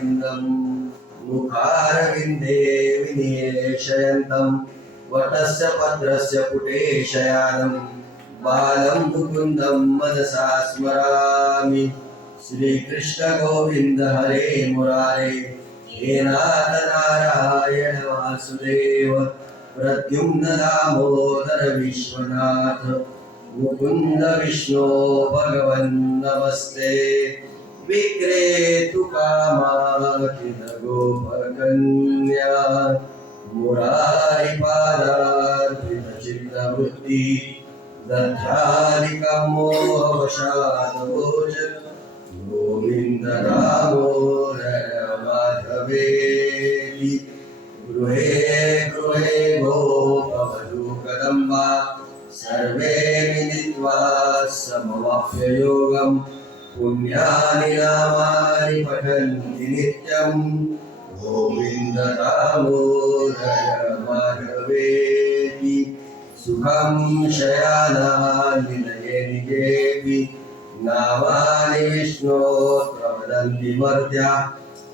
मुखारविन्दं मुखारविन्दे विनिवेशयन्तं वटस्य पत्रस्य पुटे शयानं बालं मुकुन्दं मनसा स्मरामि। श्रीकृष्ण गोविन्द हरे मुरारे हे नाथ नारायण वासुदेव प्रद्युम्न दामोदर विश्वनाथ मुकुंद विष्णु भगवन् नमस्ते। विक्रेतु कामाखिल गोपकन्या मुरारी पादार्पित चित्तवृत्ति दध्यादिका मोहवशात् भोजन गोविन्द दामोदर माधवेति। गृहे गृहे गोपवधू कदम्बा सर्वे मिलित्वा समवाप्य योगं पुण्यानि नामानि पठन्ति नित्यं गोविन्द दामोदर माधवेति। सुखं शयानानि नये निजेऽपि नामानि विष्णोऽत्र वदन्ति मर्त्या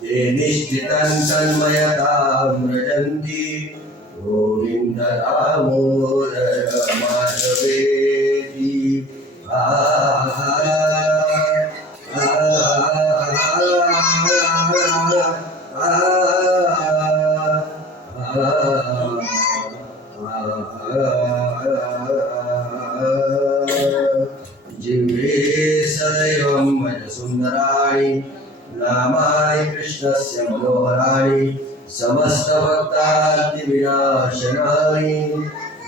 ते निश्चितं तन्मयतां व्रजन्ति गोविन्द दामोदर माधवेति। जिह्वे सदैवं भजसुन्दराणि नामानि कृष्णस्य मनोहराणि समस्तभक्तादिविनाशनानि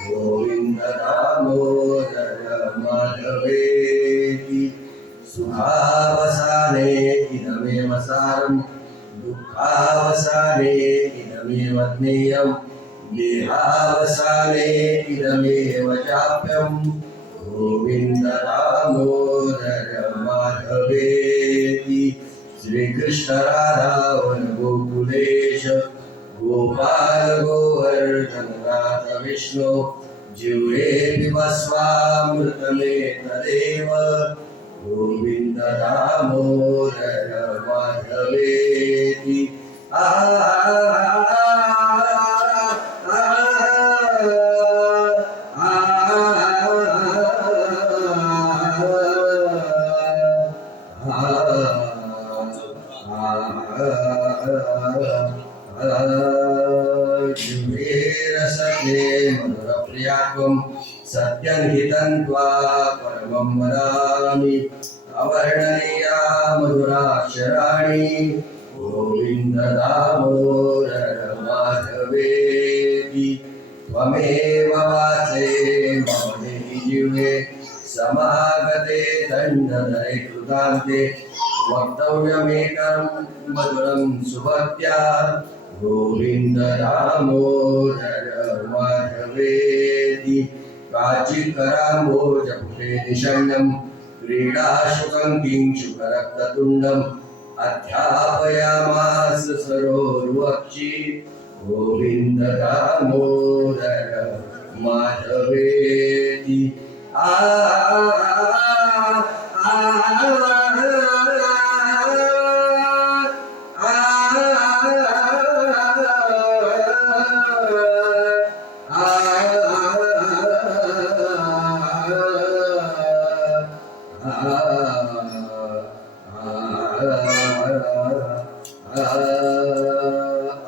गोविन्द दामोदर माधवेति। सुखावसाने इदमेव सारं दुःखावसाने इदमेव ज्ञेयं देहावसाने इदमेव चाप्यं गोविन्द दामोदर माधवेति। श्रीकृष्ण राधा गोकुलेश गोपाल गोवर्धन नाथ विष्णु जिह्वे पिबस्वामृतमेतदेव गोविन्द दामोदर माधवेति। जिह्वे रसने मधुरप्रियात्वं सत्यं हितं त्वा परमं वदामि। अवर्णनीया मधुराक्षराणि गोविन्द दामोदर माधवेति। त्वमेव वाचे मम देहि जिह्वे समागते दण्डधरे कृतान्ते वक्तव्यमेकं मधुरं सुभक्त्या गोविन्द दामोदर माधवेति। काचिकराम्भोजपुटे निषण्णं क्रीडाशुकं किंशुकरक्ततुण्डम् अध्यापयामास सरोरुवक्षि गोविन्द दामोदर माधवेति।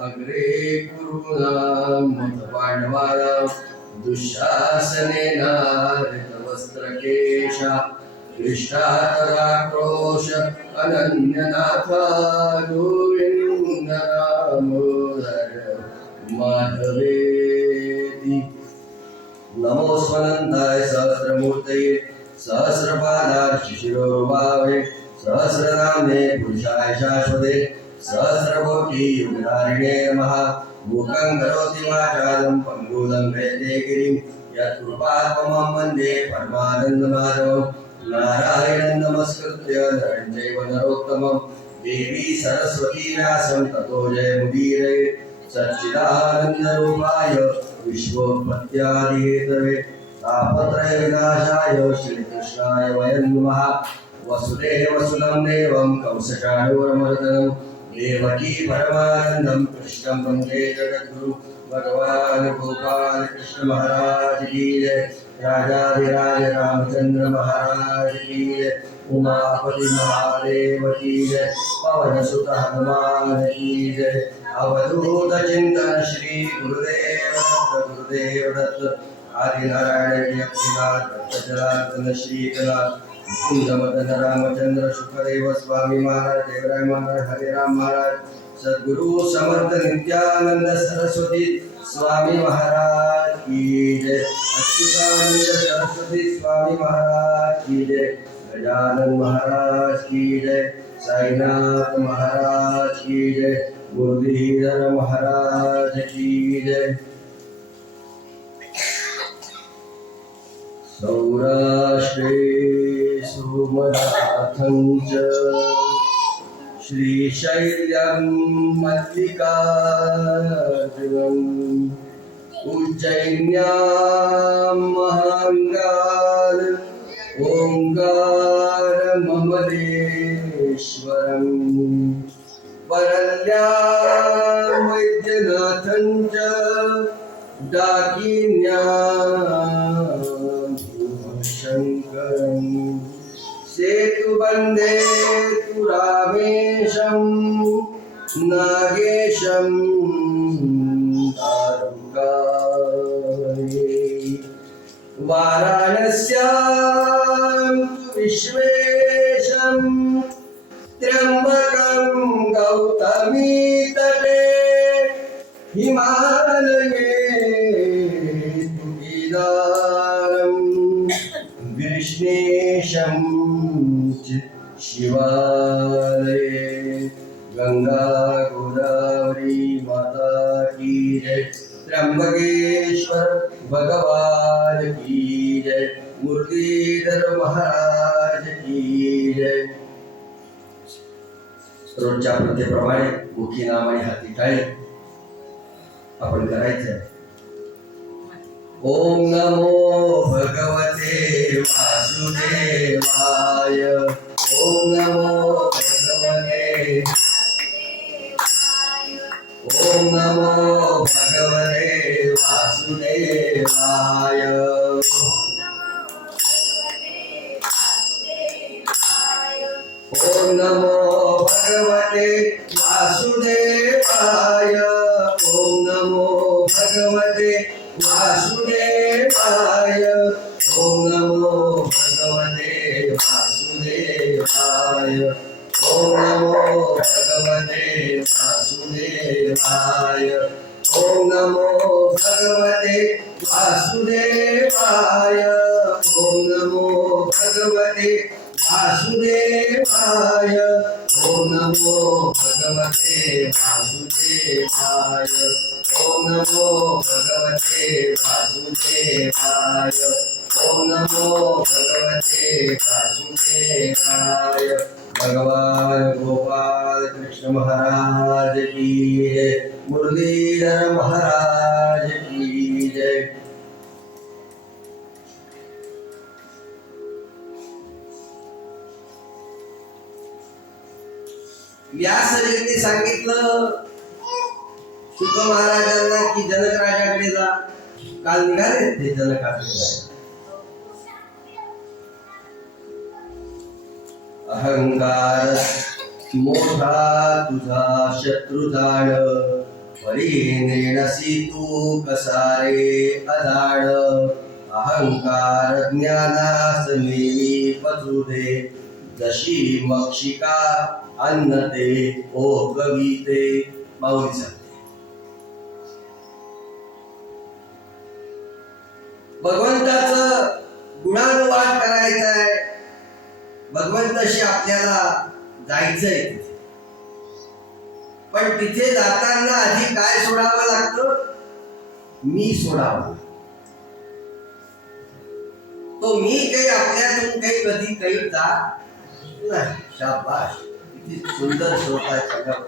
अग्रे कुरुणां मधुपाण्डवानां दुःशासनेन हृतवस्त्रकेशा कृष्णातराक्रोश अनन्यनाथ गोविन्द दामोदर माधवेति। नमो स्वनन्ताय सहस्रमूर्तये सहस्रपादार्चिशिरोरुभावे सहस्रनाम्ने पुरुषाय शाश्वते सहस्रकोटियुगधारिणे नमः। मूकं करोति वाचालं पङ्गुलं लयते गिरिं यत्कृपात्मं वन्दे परमानन्दमाधवं। नारायणं नमस्कृत्य नरं चैव नरोत्तमं देवी सरस्वती व्यासं ततो जयमुदीरये। सच्चिदानन्दरूपाय विश्वोत्पत्त्यादिहेतवे तापत्रय विनाशाय श्रीकृष्णाय वयं नमः। वसुदेवसुतं देवं कंसचाणूरमर्दनं देवकी परमानंदम कृष्णं वंदे जगद्गुरु भगवान गोपाल कृष्ण महाराज की जय। राजाधिराज रामचंद्र महाराज की जय। उमापति महादेव की जय। पवन सुत हनुमान की जय। अवधूत चिंतन श्री गुरुदेव दत्त आदि नारायण जनार्दन श्रीकनाथ कुंदमदन रामचंद्र सुखदेव स्वामी महाराज देवराय महाराज हरिराम महाराज सद्गुरु समर्थ नित्यानंद सरस्वती स्वामी महाराज की जय। अच्युतानंद सरस्वती स्वामी महाराज की जय। गजानन महाराज की जय। साईनाथ महाराज की जय। मुरलीधर महाराज की जय। सौराष्ट्रे सुमनाथं च श्रीशैल्यं मल्लिकार्जुनम् उज्जैन्यां महाङ्गाल ओङ्कारममलेश्वरम् वरल्यां वैद्यनाथं च डाकिन्यां शंकरं सेतुबंधे तु रामेशं नागेशं तारुकाये वाराणस्यां तु विश्वेशं त्र्यंबकं गौतमी तटे हिमालये तु केदारं कृष्णेशं शिवालये गंगा गोदावरी माता की जय। त्र्यंबकेश्वर भगवान की जय। मुरलीधर महाराज की जय। रोजच्या प्रथेप्रमाणे मुखी नाम आणि हाती टाळे आपण करायचं। ओम नमो भगवते वासुदेवाय। ओम नमो भगवते ओम नमो भगवते वासुदेवाय। ओम नमो भगवते वासुदेवाय। ओम नमो भगवते वासुदेवाय। ओम नमो भगवते वासुदेवाय। ओम नमो भगवते वासुदेवाय। ओम नमो भगवते वासुदेवाय। ओम नमो भगवते वासुदेवाय। ओम नमो भगवते वासुदेवाय। ओम नमो भगवते वासुदेवाय। ओम नमो भगवते वासुदेवाय। भगवान गोपाल कृष्ण महाराज की जय। मुरलीधर महाराज की जय। व्यासदेवांनी सांगितलं शुक महाराजांना की जनक राजाकडे जा। काल निघाले ते जनकाकडे जायला। अहंकार मोठा तुझा शत्रु जाण परी नेणसी तू कसारे अजाण। अहंकार ज्ञानास नेमी पचू दे जशी मक्षिका अन्न ते ओ कविते। माऊली सांगते भगवंताचं गुणानुवाद करायचा आहे। भगवंताशी आपल्याला जायचंय पण तिथे जाताना आधी काय सोडावं लागतं? मी सोडावं। तो मी काही आपल्यातून काही कधी काही जात नाही। शाबाश, किती सुंदर श्लोक आहे सगळा।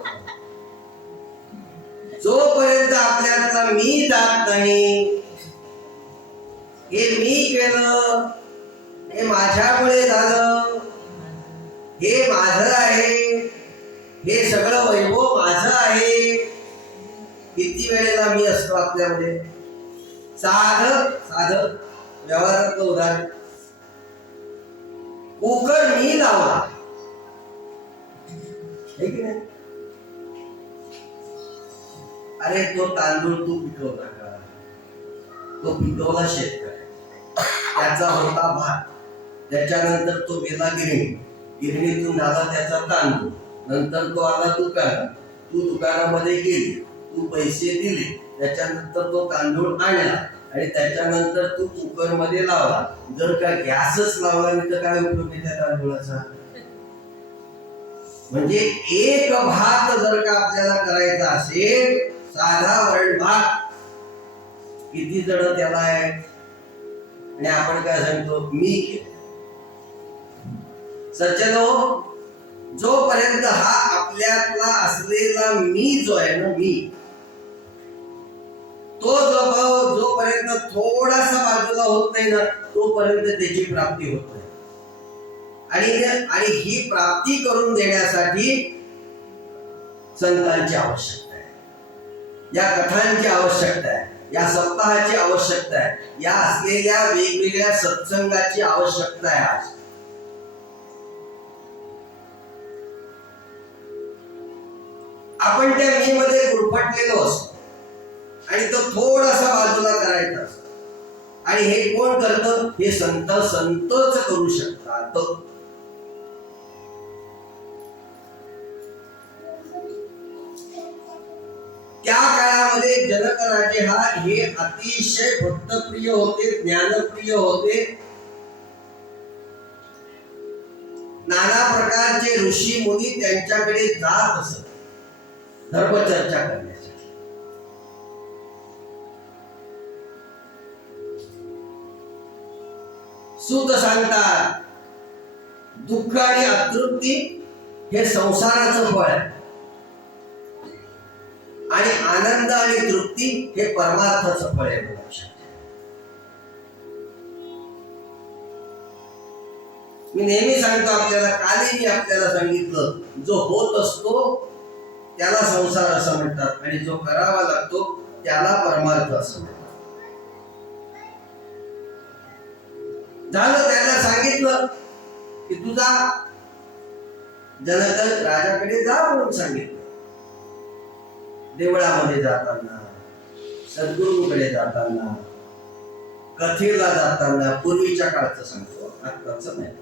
जोपर्यंत आपल्याला मी जात नाही, हे मी केलं, हे माझ्यामुळे झालं, हे माझं आहे, हे सगळं वैभव माझं आहे. किती वेळेला मी असतो आपल्यामध्ये. साध व्यवहारातलं उदाहरण, कुकर मी लावला, हे की नाही? अरे तो तांदूळ तू पिकवला का? तो पिकवला शेतकरी, त्याचा होता भात, त्याच्यानंतर तो गेला गिरणीतून झाला त्याचा तांदूळ, नंतर तो आला दुकानात, तू दुकानामध्ये गेली, तू पैसे दिले, त्याच्यानंतर तो तांदूळ आणला आणि त्याच्यानंतर तू कुकर मध्ये लावला. जर का गॅसच लावला नाही तर काय उपयोग आहे त्या तांदूळाचा? म्हणजे एक भात जर का आपल्याला करायचा असेल, साधा वरण भात, किती जण त्याला आहे आणि आपण काय सांगतो, मी केलं. सज्जनो, जोपर्यंत हा आपल्यातला असलेला मी जो आहे ना, मी तो जोपर्यंत थोडासा बाजूला होत नाही ना, तोपर्यंत त्याची प्राप्ती होत नाही. आणि ही प्राप्ती करून देण्यासाठी संतांची आवश्यकता आहे, या कथांची आवश्यकता आहे, या सप्ताहाची आवश्यकता आहे, या असलेल्या वेगवेगळ्या सत्संगाची आवश्यकता आहे. आज आपण त्या मी मध्ये गुरफटलेलो असतो आणि तो थोडासा बाजूला करायचा असतो. आणि हे कोण करतं? हे संतच करू शकतात. त्या काळामध्ये जनक राजे हे अतिशय भक्तप्रिय होते, ज्ञानप्रिय होते. नाना प्रकारचे ऋषी मुनी त्यांच्याकडे जात असत धर्मचर्चा करण्यासाठी. सूत सांगतात, दुःख आणि अतृप्ती हे संसाराचं फळ आहे आणि आनंद आणि तृप्ती हे परमार्थाचं फळ आहे. मी नेहमी सांगतो आपल्याला, कालही मी आपल्याला सांगितलं, जो होत असतो त्याला संसार असं म्हणतात आणि जो करावा लागतो त्याला परमार्थ असं म्हणतात. झालं, त्याला सांगितलं की तुझा जनक राजाकडे जा म्हणून सांगितलं. देवळामध्ये जाताना, सद्गुरूकडे जाताना, कथेला जाताना, पूर्वीच्या काळचं सांगतो, आत्ताचं नाही,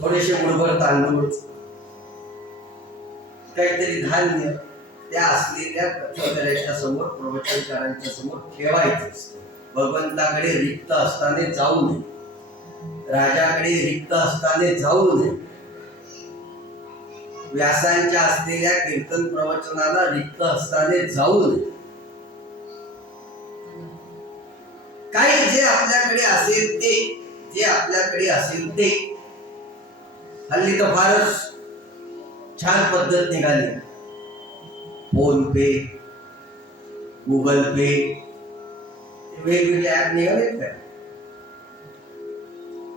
थोडेसे मुठभर तांदूळ, काहीतरी धान्य त्या असलेल्या कथाकाराच्या समोर, प्रवचनकारांच्या समोर ठेवायचं असतं. भगवंताकडे रिक्त असताना जाऊ नये, राजाकडे रिक्त असताना जाऊ नये, व्यासांच्या असलेल्या कीर्तन प्रवचनाला रिक्त असताना जाऊ नये. काही जे आपल्याकडे असेल ते, जे आपल्याकडे असेल ते. हल्ली तर फारच छान पद्धत निघाली, फोन पे, गुगल पे, वेगवेगळे ऍप निघालेत काय.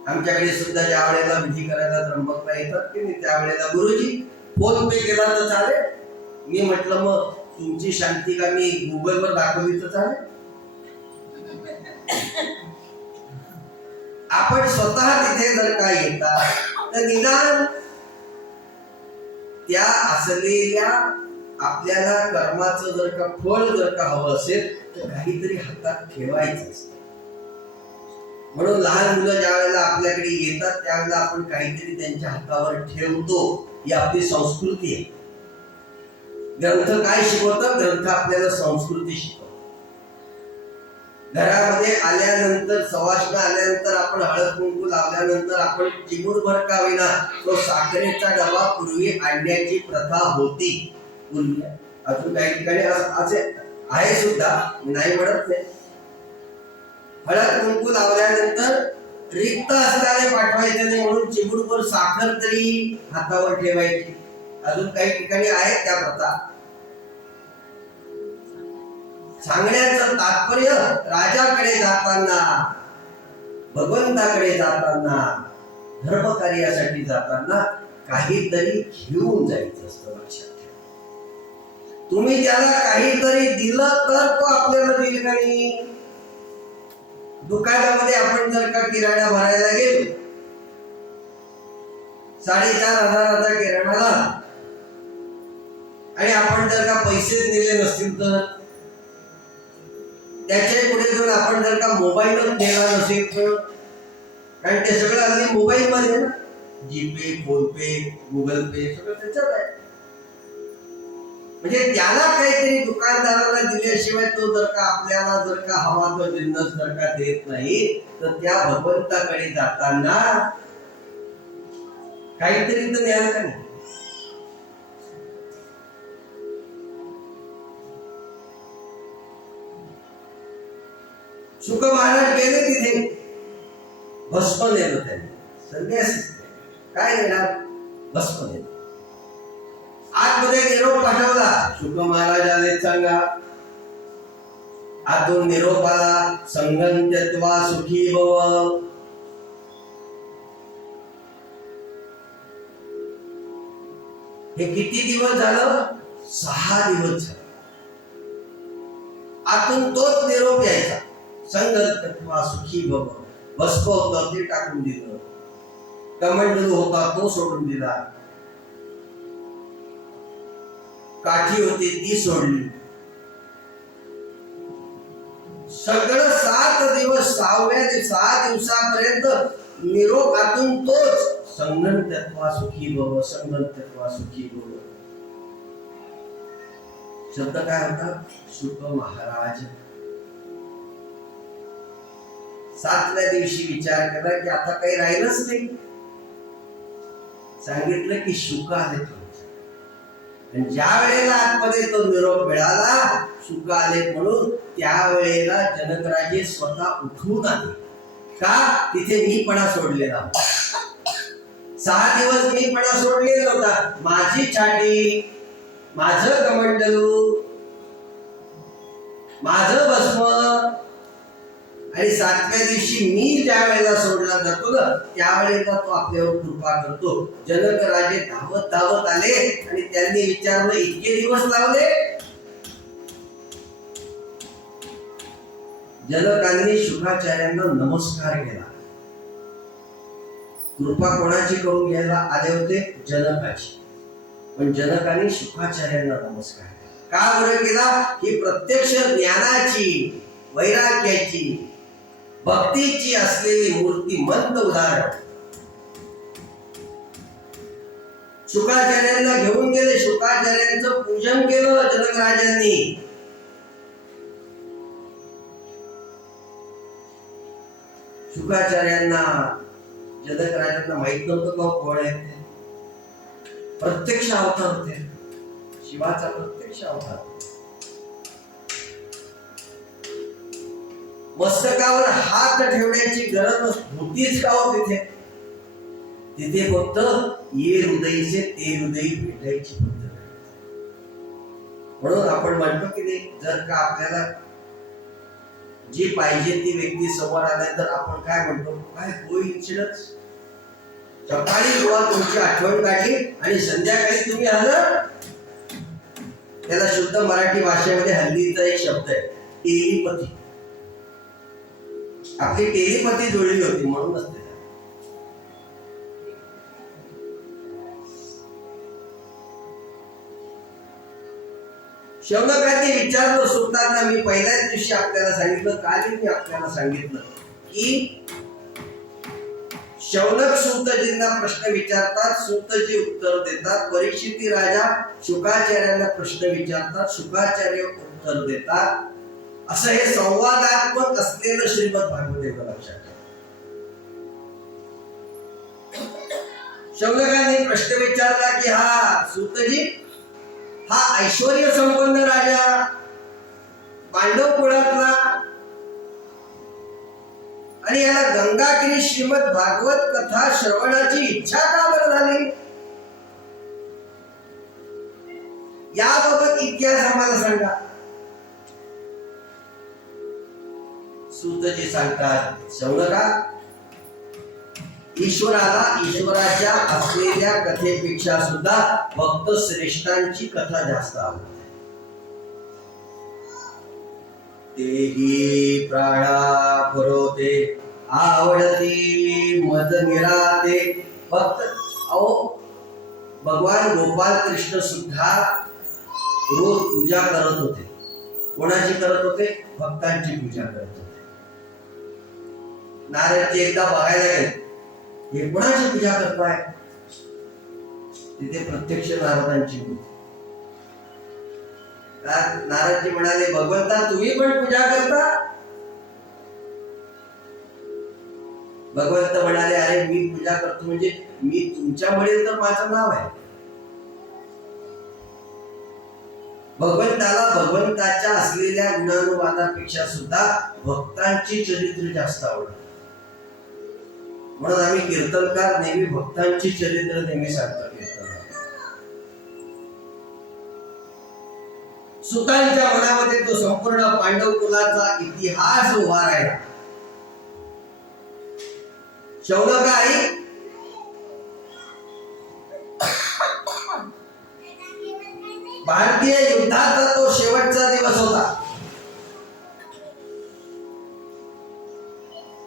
आमच्याकडे सुद्धा ज्या वेळेला विधी करायला त्र्यंबकला येतात की नाही, त्यावेळेला गुरुजी फोन पे केला तर चालेल. मी म्हटलं मग तुमची शांती का मी गुगलवर दाखवली तर चालेल. आपण स्वतः तिथे जर का येतात तर निदान त्या असलेल्या आपल्याला कर्माचं जर का फळ जर का हवं असेल तर काहीतरी हातात ठेवायचं असतं. म्हणून लहान मुलं ज्या वेळेला आपल्याकडे येतात त्यावेळेला आपण काहीतरी त्यांच्या हातावर ठेवतो, ही आपली संस्कृती आहे. ग्रंथ काय शिकवतात? ग्रंथ आपल्याला संस्कृती शिकवतात. घरामध्ये आल्यानंतर, सवाष्ण आल्यानंतर, आपण हळद कुंकू लावल्यानंतर आपण चिमूटभर का होईना तो साखरेचा डबा पूर्वी आणण्याची प्रथा होती. पूर्वी अजून काही ठिकाणी असे आहे सुद्धा, नाही म्हणत नाही. हळद कुंकू लावल्यानंतर रिक्त असताना पाठवायचे नाही म्हणून चिमूटभर साखर तरी हातावर ठेवायची. अजून काही ठिकाणी आहेत त्या प्रथा. सांगण्याचं तात्पर्य, राजाकडे जाताना, भगवंताकडे जाताना धर्मकार्यासाठी जाताना काहीतरी घेऊन जायचं असतं. लक्षात ठेवा. तुम्ही त्याला काहीतरी दिलं तर तो आपल्याला देईल का नाही? दुकानामध्ये आपण जर का किराणा भरायला गेलो, 4,500 किराणा झाला आणि आपण जर का पैसेच दिले नसतील तर, त्याच्या पुढे जर आपण जर का मोबाईलच नेला नसेल तर, कारण ते सगळं अगदी मोबाईल मध्ये ना, जीपे, फोन पे, गुगल पे सगळं त्याच्यात आहे. म्हणजे त्याला काहीतरी दुकानदाराला दिल्याशिवाय तो जर का आपल्याला जर का हवा तो जिन्नस जर का देत नाही, तर त्या भगवंताकडे जाताना काहीतरी तर द्यायला का नाही? शुक महाराज गेले तिथे, भस्म नेलं त्यांनी. संन्यासी काय देणार? भस्म नेलं. आतमध्ये निरोप पाठवला. शुक महाराज आले, सांगा. आतून निरोप आला, संगम त्यक्त्वा सुखी भव. हे किती दिवस झालं? 6 दिवस झाले. आतून तोच निरोप यायचा, संगम त्यक्त्वा सुखी भव. भस्म होतं ते टाकून दिलं, कमंडलू होता तो सोडून दिला, काठी होती ती सोडली. सगळं 7 दिवस, 6 दिवसापर्यंत निरोप आतून तोच, संगम त्यक्त्वा सुखी भव, संगम त्यक्त्वा सुखी भव. शब्द काय होता? शुक महाराज. 7व्या दिवशी विचार केला की आता काही राहिलंच नाही. सांगितलं की शुक आले. आणि ज्या वेळेला आतमध्ये तो निरोप मिळाला, शुक आले म्हणून, त्यावेळेला जनकराजे स्वतः उठून आले. का? तिथे मीपणा सोडलेला. 6 दिवस मीपणा सोडलेला होता. माझी छाटी, माझं कमंडलू, माझं भस्म. आणि 7व्या दिवशी मी ज्या वेळेला सोडला जातो ना, त्यावेळेला तो आपल्यावर कृपा करतो. जनक राजे धावत धावत आले आणि त्यांनी विचारलं, इतके दिवस लावले? जनकांनी शुकाचार्यांना नमस्कार केला. कृपा कोणाची करून घ्यायला आले होते? जनकाची. पण जनकांनी शुकाचार्यांना नमस्कार केला. का बरं केला? ही प्रत्यक्ष ज्ञानाची, वैराग्याची, भक्तीची असलेली मूर्तिमंत उदाहरण. शुकाचार्यांना घेऊन गेले, शुकाचार्यांचं पूजन केलं जनकराजांनी. शुकाचार्यांना, जनकराजांना माहित नव्हतं का कोण आहे ते. प्रत्यक्ष अवतार होते, शिवाचा प्रत्यक्ष अवतार. मस्तकावर हात ठेवण्याची गरज होतीच का हो तिथे? तिथे फक्त ये हृदयीचे ते हृदयी भेटायची पद्धत. म्हणून आपण म्हणतो की नाही, जर का आपल्याला जी पाहिजे ती व्यक्ती समोर आल्यानंतर आपण काय म्हणतो? काय कोइन्सिडन्स, सकाळी जेव्हा तुमची आठवण काढली आणि संध्याकाळी तुम्ही हजर. त्याला शुद्ध मराठी भाषेमध्ये हल्लीचा एक शब्द आहे, टेलिपथी. आपली टेलिपथी जुळली होती म्हणूनच ते. शौनकांनी विचारलं सुतांना. मी पहिल्याच दिवशी आपल्याला सांगितलं, काल मी आपल्याला सांगितलं की शौनक सूतजींना प्रश्न विचारतात, सूतजी उत्तर देतात. परीक्षिती राजा शुकाचार्यांना प्रश्न विचारतात, शुकाचार्य उत्तर देतात. असं हे संवादात्मक असलेलं श्रीमद भागवत लक्षात ठेवा. शौनकांनी प्रश्न विचारला की हा सूतजी, हा ऐश्वर्य संपन्न राजा, पांडव कुळातला, आणि याला गंगागिरी श्रीमद भागवत कथा श्रवणाची इच्छा का बरं झाली? याबाबत इतिहास आम्हाला सांगा. सूतजी सांगतात, शौनका, ईश्वराला ईश्वराच्या असलेल्या कथेपेक्षा सुद्धा भक्त श्रेष्ठांची कथा जास्त आवडते. तेही प्राणा पुरवते आवडती मज निराते. भक्त अहो भगवान गोपाल कृष्ण सुद्धा रोज पूजा करत होते. कोणाची करत होते? भक्तांची पूजा करत होते. नारदजी एकदा बघायला गेले, हे कोणाची पूजा करताय? तिथे प्रत्यक्ष नारदांची होती. नारदजी म्हणाले, भगवंता तुम्ही पण पूजा करता? भगवंत म्हणाले, अरे मी पूजा करतो म्हणजे मी तुमच्यामुळे तर माझं नाव आहे. भगवंताला भगवंताच्या असलेल्या गुणानुवादापेक्षा सुद्धा भक्तांची चरित्र जास्त आवडतात. म्हणून आम्ही कीर्तनकार नेहमी भक्तांची चरित्र नेहमी सांगतो. सुतांच्या मनामध्ये तो संपूर्ण पांडव कुलाचा इतिहास उभा राहिला. शौनकाई भारतीय युद्धाचा तो शेवटचा दिवस होता.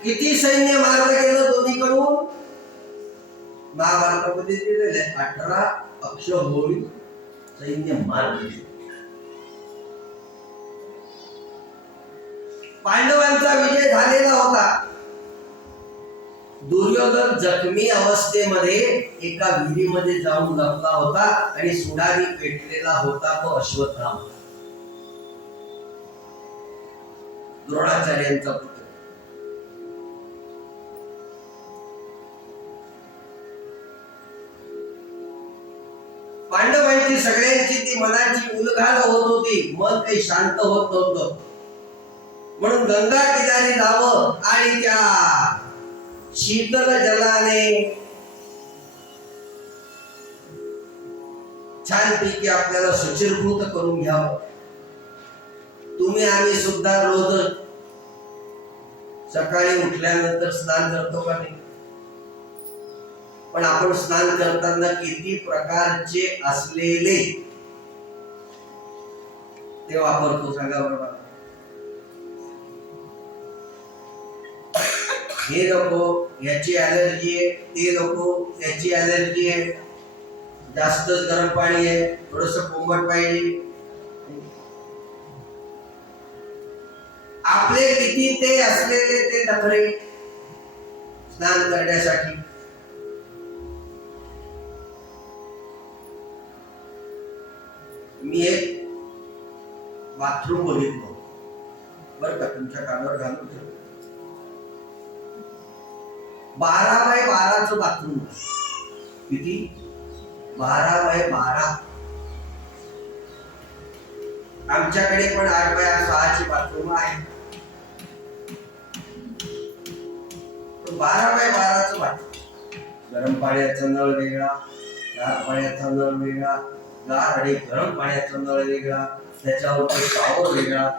किती सैन्य मारलं गेलं दोन्हीकडून? महाभारतामध्ये दिलेले 18 अक्षौहिणी सैन्य मारले. पांडवांचा विजय झालेला होता. दुर्योधन जखमी अवस्थेमध्ये एका विहिरीमध्ये जाऊन लपला होता आणि सुडाने पेटलेला होता तो अश्वत्थामा, द्रोणाचार्यांचा पुत्र. पांडवांची सगळ्यांची ती मनाची उलघाल होत होती. मन काही शांत होत नव्हतं. म्हणून गंगा किनारी जावं आणि त्या शीतल जलाने छानपैकी आपल्याला शुचिर्भूत करून घ्यावं. तुम्ही आम्ही सुद्धा रोज सकाळी उठल्यानंतर स्नान करतो का नाही? पण आपण स्नान करताना किती प्रकारचे असलेले ते वापरतो सांगा बरोबर. हे नको याची ॲलर्जी आहे, ते नको त्याची ॲलर्जी आहे, जास्तच गरम पाणी आहे, थोडस कोमट पाहिजे. आपले किती ते असलेले ते नखरे स्नान करण्यासाठी. मी एक बाथरूम बघितलं बरं का, तुमच्या कानावर घालून ठेव. 12 बाय 12चं बाथरूम. किती? 12 बाय 12. आमच्याकडे पण 8 बाय 6ची बाथरूम आहे. 12 बाय 12चं बाथरूम. गरम पाण्याचा नळ वेगळा, गार पाण्याचा नळ वेगळा, गार आणि गरम पाण्याचा नळ वेगळा, त्याच्यावर शॉवर वेगळा.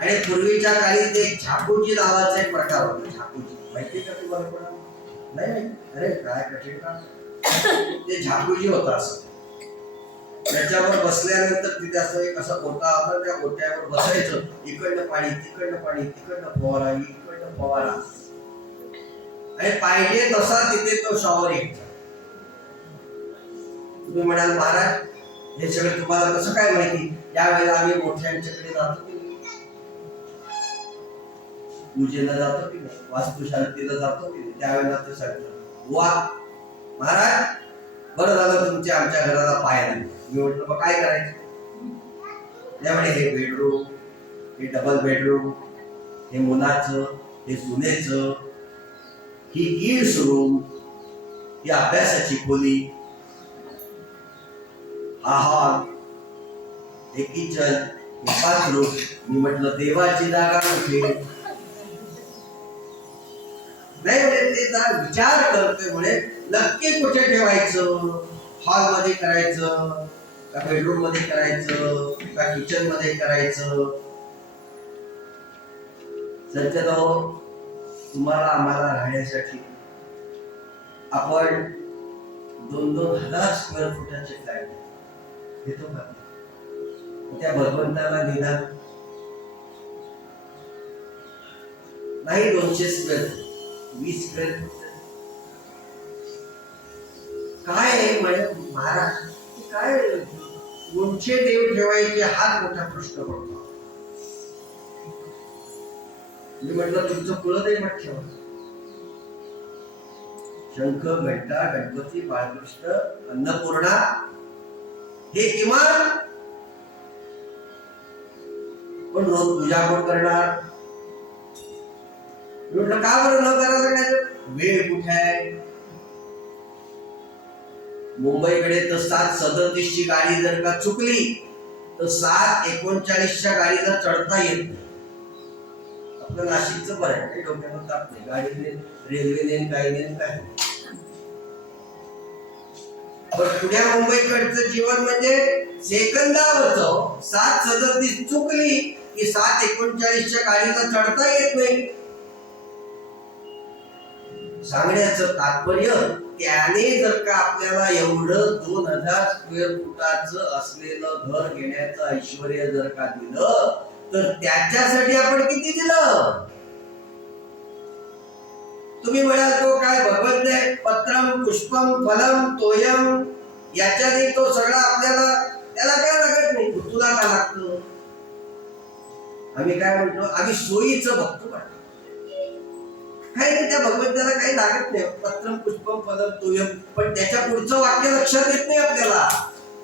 आणि पूर्वीच्या काळी ते झाकूजी नावाचा एक प्रकार होता. झाकूजी माहिती का तुम्हाला? कोणा नाही? अरे काय कठीण का. ते झाकूजी होता. असं त्याच्यावर बसल्यानंतर तिथे असं एक असा ओटा होता. त्या ओट्यावर बसायचं. इकडनं पाणी तिकडनं पाणी, तिकडनं फवारा इकडनं फवारा, आणि पाहिजे तसा तिथे तो शॉवर यायचा. तुम्ही म्हणाल महाराज हे सगळं तुम्हाला कसं काय माहिती? यावेळेला आम्ही मोठ्यांच्याकडे जातो की नाही, पूजेला जातो की नाही, वास्तुशांतीला जातो की नाही, त्यावेळेला ते सांगतात वा महाराज बरं झालं तुमचे आमच्या घराला पाय आले. मी म्हटलं मग काय करायचं? त्यामुळे हे बेडरूम, हे डबल बेडरूम, हे मुलाचं, हे सुनेचं, ही किड्स रूम, ही अभ्यासाची खोली, हा हॉल, हे किचन, हे बाथरूम. मी म्हटलं देवाची जागा कुठे? नाही म्हणजे ते विचार करतोय म्हणे नक्की कुठे ठेवायचं. हॉल मध्ये करायचं का बेडरूम मध्ये करायचं का किचन मध्ये करायचं? सज्जनो तुम्हाला आम्हाला राहण्यासाठी आपण 2,000 स्क्वेअर फुटाचे फ्लॅट घेतो का? त्या भगवंताला निदान नाही 200 स्क्वेअर फूट, 20 स्क्वेअर फूट काय आहे महाराज? काय कोणचे देव ठेवायचे हा मोठा प्रश्न पडतो. मी म्हटलं तुमचं कुलदैवत ठेवा. शंख, घंटा, गणपती, बाळकृष्ण, अन्नपूर्णा हे किमान. पण रोज पूजा कोण करणार? म्हटलं का बरं न करायला काय? वेळ कुठे आहे? मुंबईकडे तर 7:37 ची गाडी जर का चुकली तर 7:39 च्या गाडीला चढता येत नाही. आपलं नाशिकचं बरं आहे, डोक्याला ताप नाही. गाडीने रेल्वेने काही नाही काय. पण पुण्या मुंबईकडचं जीवन म्हणजे सेकंदावरच 7:37 चुकली की 7:39 च्या गाडीला चढता येत नाही. सांगण्याचं तात्पर्य त्याने जर का आपल्याला एवढं 2,000 स्क्वेअर फुटाचं असलेलं घर घेण्याचं ऐश्वर्य जर का दिलं तर त्याच्यासाठी आपण किती दिलं? तुम्ही म्हणाल तो काय भगवंत आहे, पत्रम पुष्पम फलम तोयम, याच्याने तो सगळा आपल्याला, त्याला काय लागत नाही. तुला काय लागतं? आम्ही काय म्हणतो, आम्ही सोयीचं बघतो. काही नाही, त्या भगवंताला काही लागत नाही. पत्रम पुष्पम फलम तोयम. पण त्याच्या पुढचं वाक्य लक्षात येत नाही आपल्याला.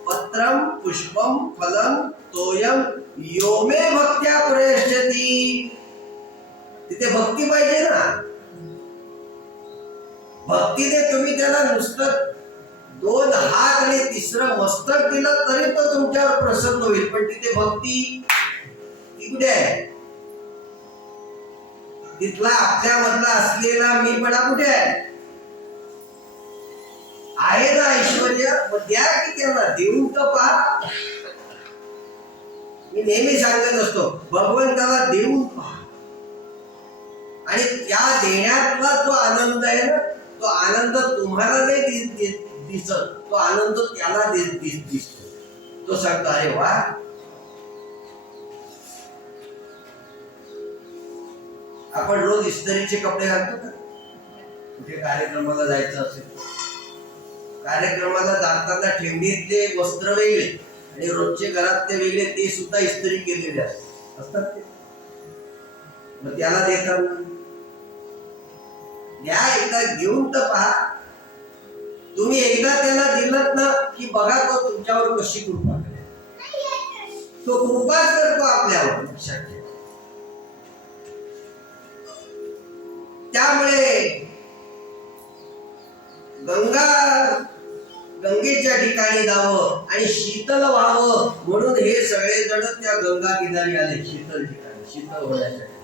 पत्रम पुष्पम फलम तोयम यो मे भक्त्या प्रयश्यति. तिथे भक्ती पाहिजे ना. भक्तीने तुम्ही त्याला नुसतं 2 हात आणि 3रं मस्तक दिलं तरी तो तुमच्यावर प्रसन्न होईल. पण तिथे भक्ती कुठे आहे? तिथला आपल्यामधला असलेला मीपणा कुठे आहे ना? ऐश्वर्य द्या की त्याला, देऊन तर पहा. मी नेहमी सांगत असतो, भगवंताला देऊन पहा. आणि त्या देण्यातला जो आनंद आहे ना, तो आनंद तुम्हाला नाही दिसत, तो आनंद त्याला दिसतो. तो सांगतो अरे वा. आपण रोज इस्त्रीचे कपडे घालतो का? कुठे कार्यक्रमाला जायचं असेल, कार्यक्रमाला जाताना ठेवणीतले वस्त्र वेगळे आणि रोजचे घरात ते वेगळे, ते सुद्धा इस्त्री केलेले असतात. मग त्याला देतात. द्या, एकदा घेऊन तर पहा. तुम्ही एकदा त्याला दिलत ना की बघा तो तुमच्यावर कशी कृपा करेल. तो कृपा करतो आपल्यावर, लक्षात ठेवा. त्यामुळे गंगेच्या ठिकाणी जावं आणि शीतल व्हावं म्हणून हे सगळे जण त्या गंगा किनारी आले. शीतल ठिकाणी, शीतल होण्यासाठी.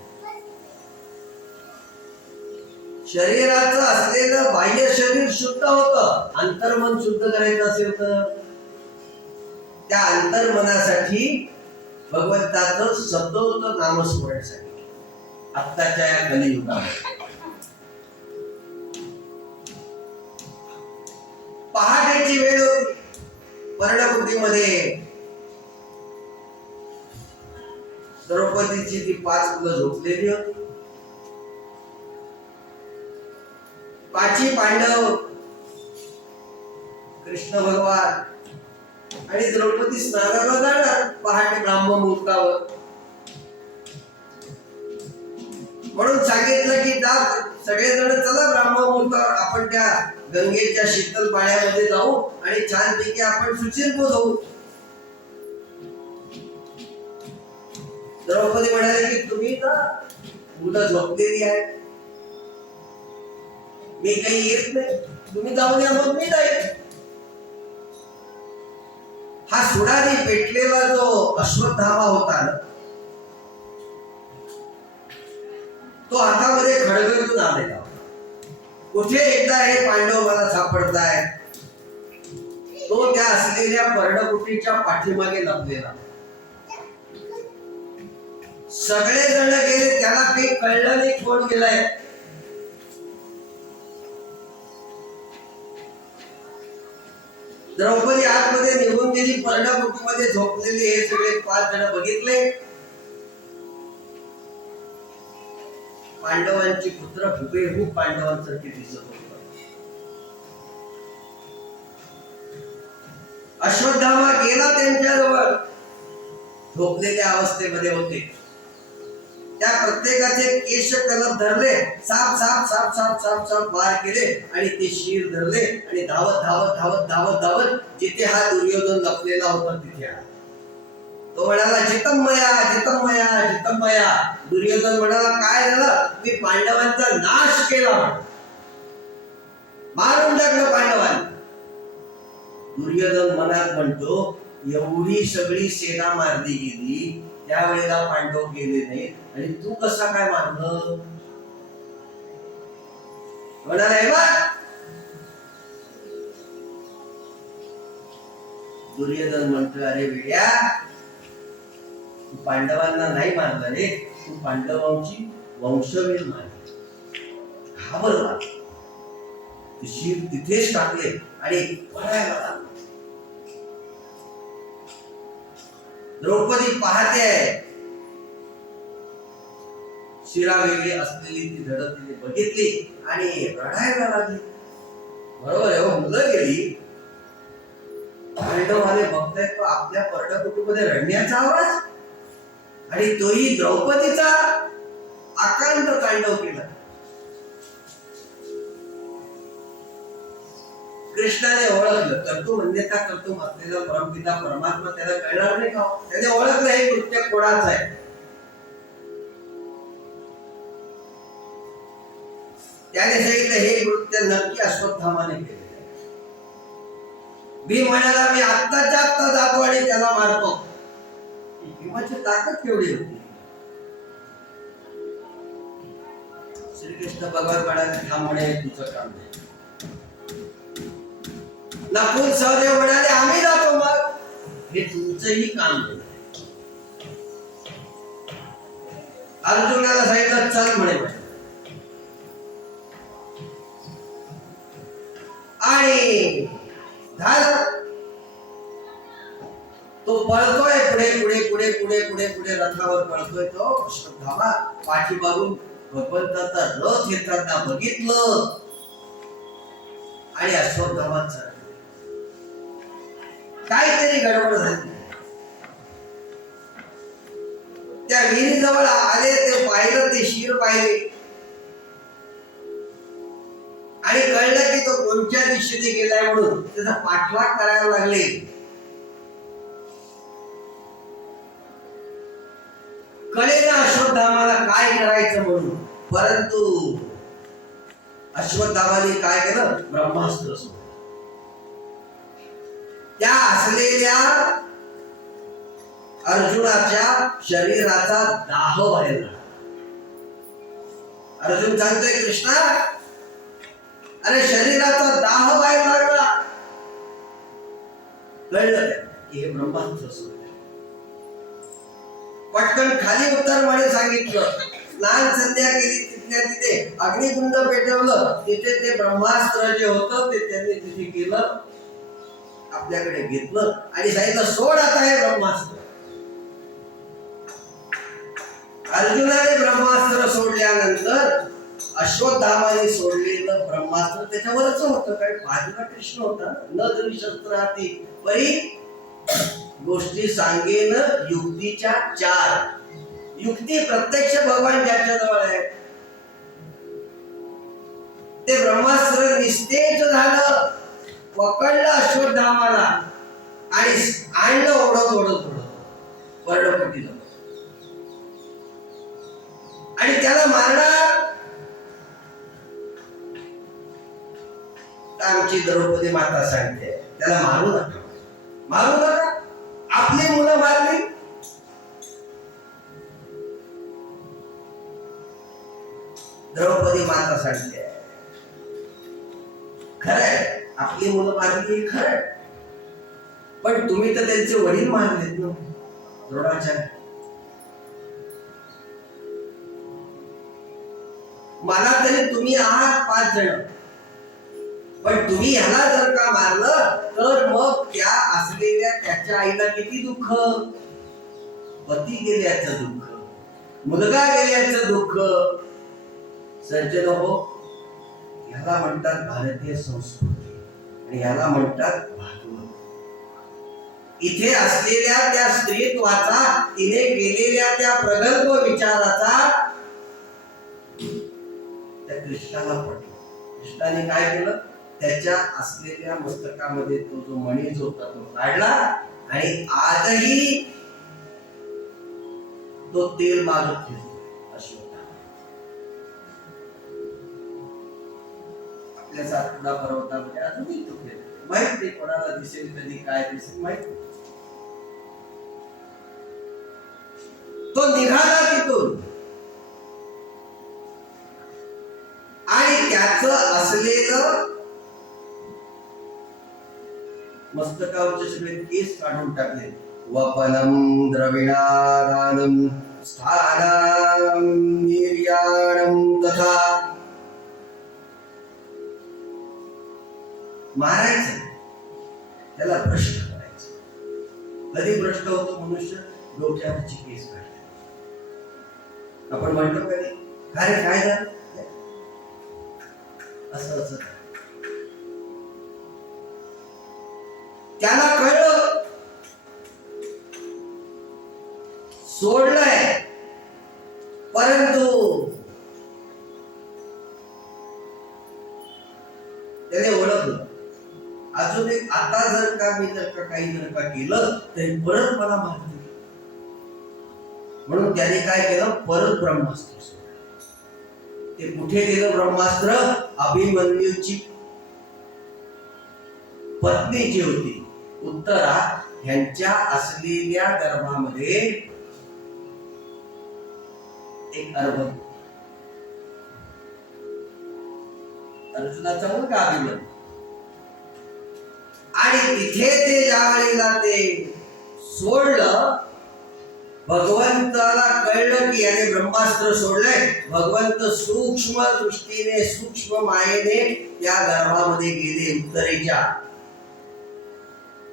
शरीराचं असलेलं बाह्य शरीर शुद्ध होतं. अंतर्मन शुद्ध करायचं असेल तर त्या अंतर्मनासाठी भगवंताचं सतत नामस्मरणासाठी आत्ताच्या या कलियुगात पहाटेची वेळ होती. पर्णकुटीमध्ये द्रौपदीची ती 5 मुलं झोपलेली होती. 5ही पांडव, कृष्ण भगवान आणि द्रौपदी स्नानाला जाणार पहाटे ब्राह्ममुहूर्तावर. म्हणून सांगितलं की जा सगळेजण, चला ब्राह्ममुहूर्तावर आपण त्या गंगेच्या शीतल पाण्यामध्ये जाऊ आणि छानपैकी आपण शुचिर्भूत होऊ. द्रौपदी म्हणाले की तुम्ही ना मुलं झोपलेली आहे, मी काही येत नाही, तुम्ही जाऊन या, मग मी जाईल. हा सुडाने पेटलेला जो अश्वत्थामा होता ना, तो हातामध्ये खडग घेऊन आलेला. कुठे एकदा हे पांडव मला सापडताय, तो त्या असलेल्या पर्णकुटीच्या पाठीमागे लपलेला. सगळे जण गेले, त्याला काही कळलं नाही कोण गेलाय. द्रौपदी आतमध्ये निघून गेली, पर्णकुटीमध्ये झोपलेले हे सगळे 5 जण बघितले. पांडवांची पुत्र हुबेहूब पांडवांसारखे दिसत होते. अश्वत्थामा गेला त्यांच्याजवळ, झोपलेल्या अवस्थेमध्ये होते. त्या प्रत्येकाचे केश कलप धरले, साप साप साप साप साप साप वार केले आणि ते शीर धरले आणि धावत धावत धावत धावत धावत जिथे हा दुर्योधन लपलेला होता तिथे आला. तो म्हणाला, जितमया जितमया जितमया. दुर्योधन म्हणाला, काय झालं? मी पांडवांचा नाश केला, मारून टाकलं पांडवांना. दुर्योधन मनात म्हणतो, एवढी सगळी सेना मारली गेली, त्यावेळेला पांडव गेले नाही आणि तू कसा काय मारलं? म्हणाला, हे बघ. दुर्योधन म्हणतो, अरे वेड्या, तू पांडवांना नाही मारलं रे, तू पांडवांची वंशवेल मारली. घाबरला. शिर तिथेच टाकले आणि पळायला लागला. द्रौपदी पाहते आहे, शिरावेगळी असलेली ती धडक तिने बघितली आणि रडायला लागली. बरोबर आहे, हो, मुलं गेली. पांडववाले बघतायत तो आपल्या पर्णकुटीमध्ये रडण्याचा आवाज आणि तोही द्रौपदीचा आकांत तांडव केला. कृष्णाने ओळखलं, करतो अन्यथा करतो असलेला परमपिता परमात्मा त्याला कळणार नाही का? त्याने ओळखलं हे कृत्य कोणाचं आहे. त्याने सांगितलं, हे कृत्य नक्की अश्वत्थामाने केले. भीम म्हणाला, मी आत्ताच्या आत्ता जातो आणि त्याला मारतो. भीमाची ताकद केवढी होती. श्रीकृष्ण भगवान म्हणाले, थांब म्हणे, तुझं काम नाही. नकुल सहदेव म्हणाले, आम्ही जातो. मग हे तुमचंही काम नाही. अर्जुनाला सांगितलं, चल म्हणे. आणि झालं. तो पळतोय पुढे पुढे पुढे पुढे पुढे पुढे रथावर पळतोय. तो अश्वत्थामा पाठीमागून भगवंताचा रथ येताना बघितलं आणि अश्वत्थामाचा काहीतरी गडबड झाली. त्या विहिरीजवळ आले, ते पाहिलं, ते शिर पाहिले आणि कळलं की तो कोणत्या दिशेने गेलाय म्हणून त्याचा पाठलाग करायला लागले. कळेना अश्वत्थामाला काय करायचं म्हणून. परंतु अश्वत्थामाने काय केलं? ब्रह्मास्त्र सोडलं. त्या असलेल्या अर्जुनाच्या शरीराचा दाह व्हायला. अर्जुन सांगतोय, कृष्णा, अरे शरीराचा दाह व्हायला लागला. कळलं की हे ब्रह्मास्त्र सोडलं. पटकन खाली उतरवाने सांगितलं. स्नान संध्या केली, तिथल्या तिथे अग्निकुंड पेटवलं. तिथे ते ब्रह्मास्त्र जे होतं ते त्यांनी तिथे केलं, आपल्याकडे घेतलं आणि सांगितलं, सोड आता हे ब्रह्मास्त्र. अर्जुनाने ब्रह्मास्त्र सोडल्यानंतर अश्वत्थामाने सोडलेलं ब्रह्मास्त्र त्याच्यावरच होतं. कारण बाजूला कृष्ण होता. न जरी शस्त्र हाती परी गोष्टी सांगेन युक्तीच्या 4. युक्ती प्रत्यक्ष भगवान ज्याच्या जवळ आहे. ते ब्रह्मास्त्र निस्तेज झालं, पकडलं अश्वत्थामाला आणि आणलं ओढत ओढत ओढत पर्णकुटीला आणि त्याला मारणार. आमची द्रौपदी माता सांगते, त्याला मारू नका, मारू नका. आपली मुलं मारली. द्रौपदी माता सांगते, खरंय, आपली मुलं मारली, खरंय, पण तुम्ही तर त्यांचे वडील मारलेत ना, द्रोणाचार्य. मला तरी तुम्ही आहात 5 जण, पण तुम्ही ह्याला जर का मारलं तर मग ह्याच्या आईला किती दुःख, पती गेल्याचं दुःख, मुलगा गेल्याचं दुःख. सज्जन हो, ह्याला म्हणतात भारतीय संस्कृती आणि ह्याला म्हणतात भागवत. इथे असलेल्या त्या स्त्रीत्वाचा, तिने केलेल्या त्या प्रगल्भ विचाराचा त्या कृष्णाला पटला. कृष्णाने काय केलं, त्याच्या असलेल्या मस्तकामध्ये तो जो मणीच होता तो काढला आणि आजही तो तेल मागत फिरतो अश्वत्थामा. आपल्या सातपुडा पर्वतामध्ये अजूनही तो फिरतो. माहित नाही कोणाला दिसेल कधी काय दिसेल माहित. तो निघाला तिथून आणि त्याचं असलेलं मस्तकावरचे सगळे केस काढून टाकले. वपनम द्रविणादानम स्थानाम निर्याणम तथा. मारायचं, त्याला भ्रष्ट करायचं. कधी भ्रष्ट होतो मनुष्य, डोक्यावरची केस काढते. आपण म्हणतो कधी काय रे काय झालं असं असं. त्याला कळलं सोडलंय, परंतु त्याने ओळखलं अजून एक, आता जर का मी जर का काही जर का केलं तरी परत मला मारतील. म्हणून त्याने काय केलं, परत ब्रह्मास्त्र सोडलं. ते कुठे गेलं ब्रह्मास्त्र, अभिमन्यूची पत्नी जी होती उत्तरा, ह्यांच्या असलेल्या गर्भामध्ये एक अर्भक, अर्जुनाचा मुलगा अभिमन्यू. आणि तिथे ते ज्या वेळेला ते सोडलं, भगवंताला कळलं की याने ब्रह्मास्त्र सोडलंय. भगवंत सूक्ष्म दृष्टीने, सूक्ष्म मायेने त्या गर्भामध्ये गेले उत्तरेच्या.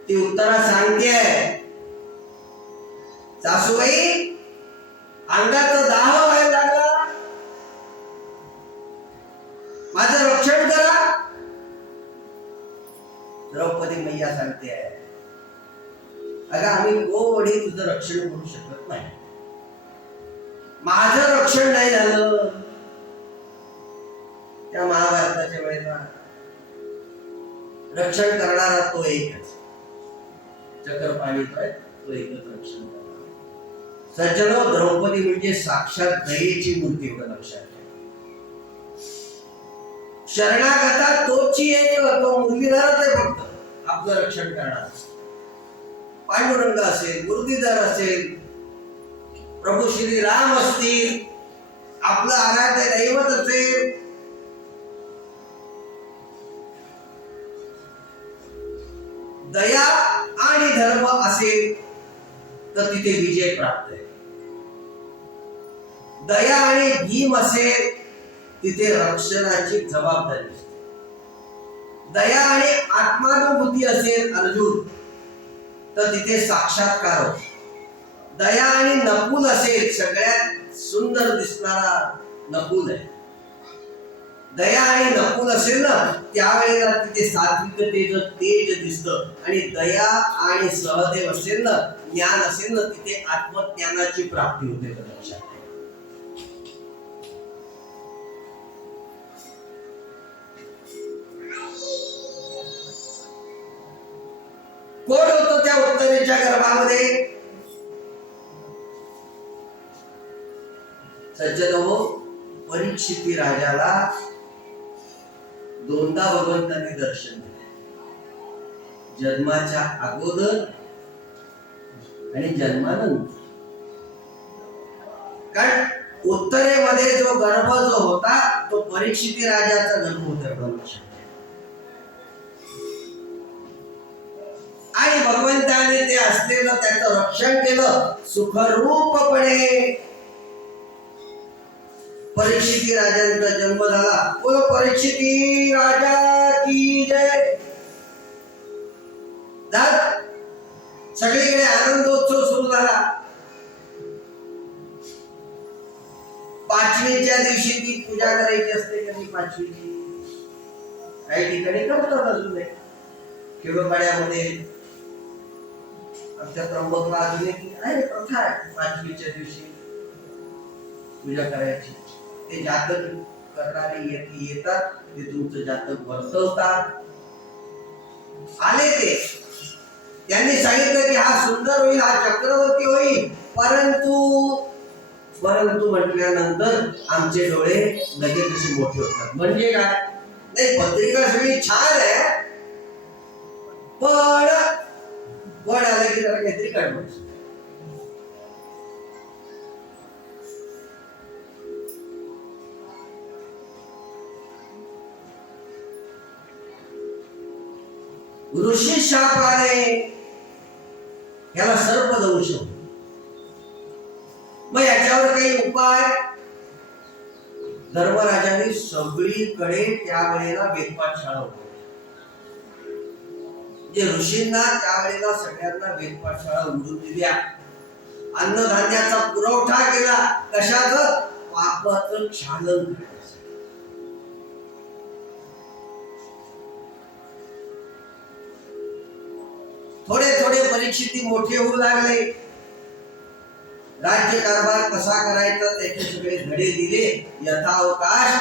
ती उत्तरा सांगते, सासूबाई अंगाचा दाह व्हायला लागला, माझं रक्षण करा. द्रौपदी मैया सांगते, अगं आम्ही कोणी तुझं रक्षण करू शकत नाही, माझं रक्षण नाही झालं. त्या महाभारताच्या वेळेला रक्षण करणारा तो एकच, चक्रपाणी तो एकच रक्षण करणारा. सज्जनो, द्रौपदी म्हणजे साक्षात दयेची मूर्ती, एवढं लक्षात घ्या. शरणागता तोची एक, तो मुरलीधरच आहे फक्त आपलं रक्षण करणार. पांडुरंग असेल, मुरलीधर असेल, प्रभू श्री राम असतील, आपलं आराध्य दैवत असेल, दया आणि धर्म असेल तर तिथे विजय प्राप्त आहे. दया आणि भीम असेल तिथे रक्षणाची जबाबदारी असते. दया आणि आत्मानुभूती असेल अर्जुन तर तिथे साक्षात्कार होतो. दया आणि नकुल असेल, सगळ्यात सुंदर दिसणारा नकुल आहे. दया आणि नकुल असेल ना, त्यावेळेला तिथे सात्विकतेचं तेज दिसतं. आणि दया आणि सहदेव असेल ना, ज्ञान असेल ना, तिथे आत्मज्ञानाची प्राप्ती होते. लक्षात कोण होतं त्या उत्तरेच्या गर्भामध्ये? सज्जन हो, परीक्षिती राजाला दोनदा भगवंतांनी दर्शन दिले, जन्माच्या अगोदर आणि जन्मानंतर. कारण उत्तरेमध्ये जो गर्भ जो होता तो परीक्षिती राजाचा गर्भ होता. आणि भगवंताने ते असलेलं त्याचं रक्षण केलं सुखरूपपणे. परीक्षिती राजांचा जन्म झाला. बोलो परीक्षिती राजा की जय. सगळीकडे आनंदोत्सव सुरू झाला. पाचवीच्या दिवशी ती पूजा करायची असते कधी पाचवीची. काही ठिकाणी करतात अजून खेडोपाड्यामध्ये. आमच्या त्र्यंबकला अजून आहे प्रथा आहे पाचवीच्या दिवशी पूजा करायची. ते जातक करणारे येतात, ते तुमचं जातक वर्तवतात. आले ते, त्यांनी सांगितलं की हा सुंदर होईल, हा चक्रवर्ती होईल, परंतु म्हटल्यानंतर आमचे डोळे लगेच असे मोठे होतात. म्हणजे काय, नाही पत्रिका सगळी छान आहे, पण आलं की जरा काहीतरी काढून. ऋषी शाप आले, याला सर्पदंश. मग याच्यावर काही उपाय. धर्मराजाने सगळीकडे त्यावेळेला वेदपाठशाळा होती. जे ऋषींना त्यावेळेला सगळ्यांना वेदपाठशाळा उघडून दिल्या. अन्नधान्याचा पुरवठा केला. कशाचं? पापाचं क्षालन करण्यासाठी. थोडे थोडे परीक्षिती मोठे होऊ लागले. राज्य कारभार कसा करायचा त्याचे सगळे धडे दिले. यथावकाश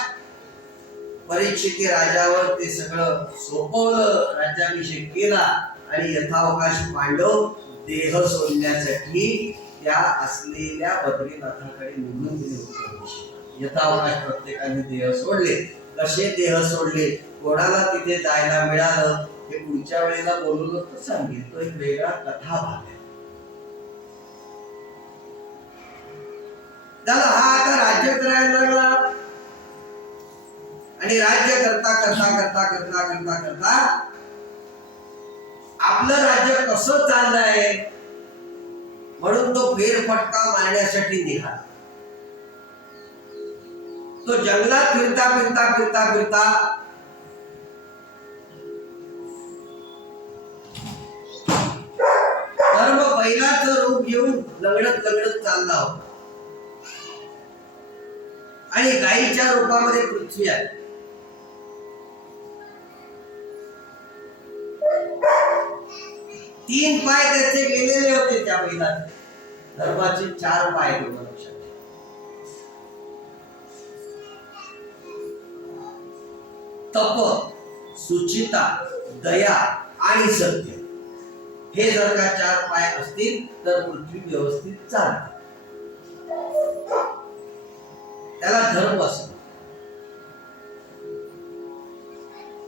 परीक्षिती राजावर ते सगळं सोपवलं. राज्याभिषेक केला आणि यथावकाश पांडव देह सोडण्यासाठी त्या असलेल्या बद्रीनाथाकडे निघून गेले होते. यथावकाश प्रत्येकाने देह सोडले. कसे देह सोडले, कोणाला तिथे जायला मिळालं हे पुढच्या वेळेला बोलवलं तर सांगेल. तो एक वेगळा कथा भाग आहे. त्याला हा आता राज्य करायला लागला आणि राज्य करता करता करता करता करता करता आपलं राज्य कसं चाललंय म्हणून तो फेरफटका मारण्यासाठी निघाला. तो जंगलात फिरता फिरता फिरता फिरता धर्म बैलाचं रूप घेऊन लगडत लगडत चालला होता आणि गायीच्या रूपामध्ये पृथ्वी आहे. तीन पाय त्याचे गेलेले होते त्या बैलाचे. धर्माचे 4 पाय लक्षात. तप, सुचिता, दया आणि सत्य हे जर का 4 पाय असतील तर पृथ्वी व्यवस्थित चालते. त्याला धर्म असतो.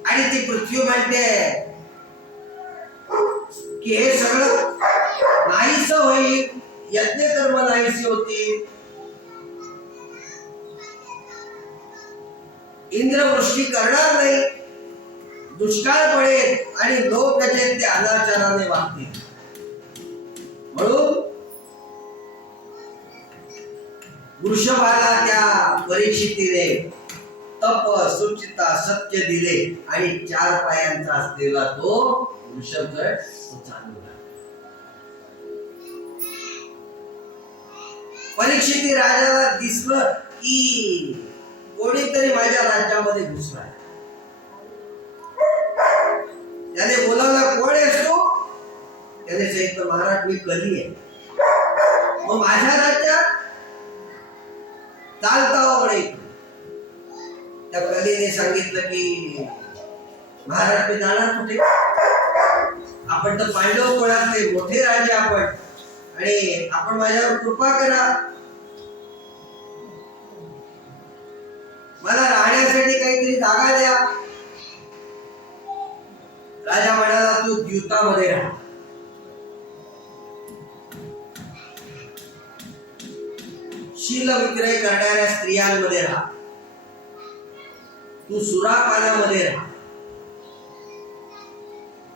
आणि ती पृथ्वी म्हणते की हे सगळं नाहीस होईल, यज्ञ कर्म नाहीसे होतील, इंद्रवृष्टी करणार नाही, दुष्काळ पडेल आणि लोक जे ते अनाचाराने वागतील. म्हणून वृषभाला त्या परीक्षितीने तप, सुचिता, सत्य दिले आणि 4 पायांचा असलेला तो वृषभ जो आहे तो चालू झाला. परीक्षिती राजाला दिसलं की कोणीतरी माझ्या राज्यामध्ये घुसलाय. त्याने बोलावला, कोण आहेस तू? त्याने सांगितलं, महाराज मी कली आहे. मग माझ्या राज्यात चालता म्हणे. त्या कलीने सांगितलं की महाराज मी जाणार कुठे? आपण तर पांडव कुळातले मोठे राजे आपण, आणि आपण माझ्यावर कृपा करा. मला राहण्यासाठी काहीतरी जागा द्या. राजा म्हणाला, तू द्यूतामध्ये राहा. शील विक्रय करणाऱ्या स्त्रियांमध्ये राहा. तू सुरापानामध्ये राहा.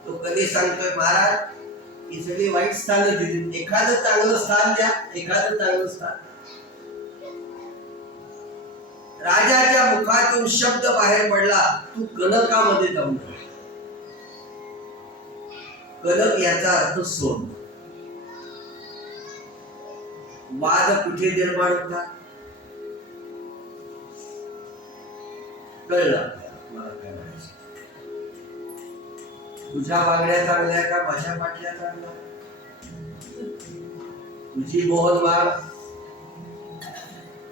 तो कधी सांगतोय, महाराज ही सगळी वाईट स्थानं दिली, एखादं चांगलं स्थान द्या, एखादं चांगलं स्थान. राजाच्या मुखातून शब्द बाहेर पडला, तू कनकामध्ये जमला. कनक याचा अर्थ सोन. वाद कुठे निर्माण होतात कळलं आपल्याला. मला काय म्हणायचं, तुझ्या बांगड्या चांगल्या का माझ्या पाटल्या चांगल्या? तुझी मोहन माळ,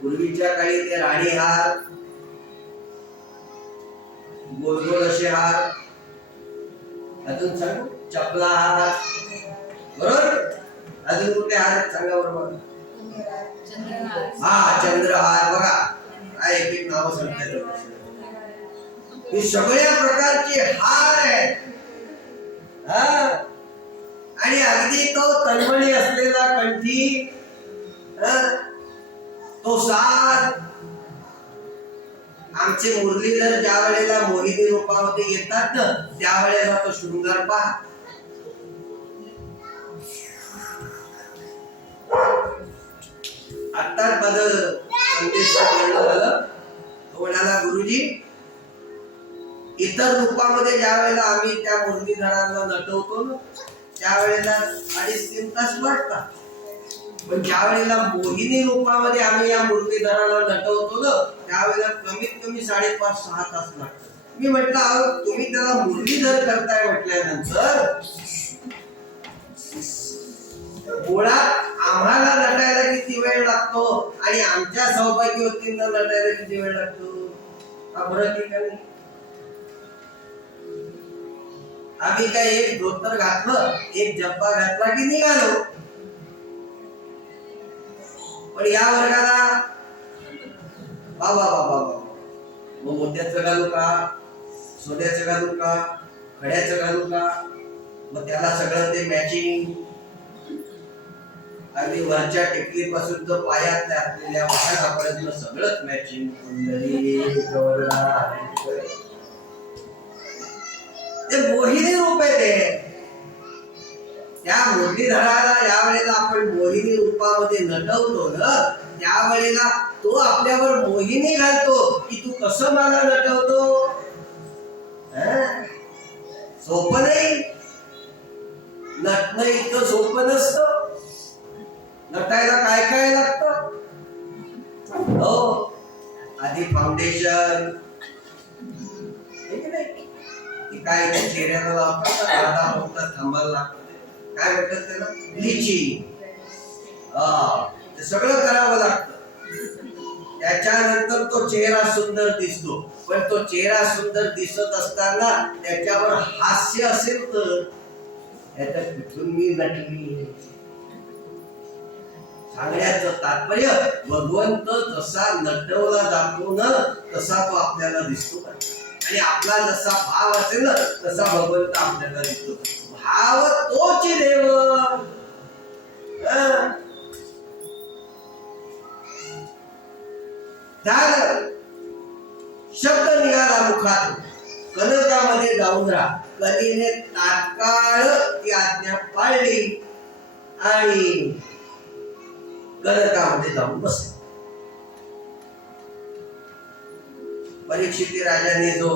पूर्वीच्या काळी ते राणी हार, गोल गोल असे हार, अजून सांगू चपला हार, बरोबर. अजून कुठे हार सांगा बरोबर. हा चंद्रहार, बघा काय एक एक नाव सांगतात. हे सगळ्या प्रकारचे हार आहेत. आणि अगदी तो तळमणी असलेला कंठी, तो साज. आमचे मुरलीधर ज्या वेळेला मोहिनी रूपामध्ये येतात ना त्यावेळेला तो शृंगार पहा. आत्ताच माझं संदेश झालं, तो म्हणाला गुरुजी इतर रूपामध्ये ज्या वेळेला आम्ही त्या मुरलीधरांना नटवतो ना त्यावेळेला 2.5-3 तास वाटतात, पण ज्या वेळेला मोहिनी रूपामध्ये आम्ही या मुरलीधराला नटवतो ना त्यावेळेला कमीत कमी 5.5-6 तास लागतात. मी म्हटलं अहो तुम्ही त्याला मुरलीधर करताय म्हटल्यानंतर मुळात आम्हाला नटायला किती वेळ लागतो आणि आमच्या सौभाग्यवतींना नटायला किती वेळ लागतो हा फरक आहे का नाही? आम्ही काय एक धोतर घातलं एक जब्बा घातला की निघालो, पण या वर्गाला बाबा बाबा बाबा मग मोत्याचं घालू का, सोन्याचं घालू का, खड्याचं घालू का, मग त्याला सगळं ते मॅचिंग. आणि वरच्या टेकडीपासून तर पायात असलेल्या वाघापर्यंत सगळंच मॅचिंग. ते मोहिनी रूप आहे ते. त्या मुरलीधराला ज्या वेळेला आपण मोहिनी रूपामध्ये नटवतो ना त्यावेळेला तो आपल्यावर मोहिनी घालतो की तू कसं मला नटवतो. सोपं नाही, नटणं इतकं सोपं नसतं. नटायला काय काय लागतं हो. आधी फाउंडेशन काय चेहऱ्याला लावतात अर्धा फक्त थांबायला लागतं, काय म्हणतात त्याला ब्लिचिंग. ते सगळं करावं लागतं. त्याच्यानंतर तो चेहरा सुंदर दिसतो, पण तो चेहरा सुंदर दिसत असताना त्याच्यावर हास्य असेल तर याच्यात कुठून मी नटली. सांगण्याचं तात्पर्य भगवंत जसा नटवला जातो ना तसा तो आपल्याला दिसतो आणि आपला जसा भाव असेल ना तसा भगवंत आपल्याला दिसतो. भाव तोच देव. शब्द निघाला मुखात कनकामध्ये जाऊन राहा. कलीने तात्काळ ती आज्ञा पाळली आणि कनकामध्ये जाऊन बसले. परीक्षित राजाने जो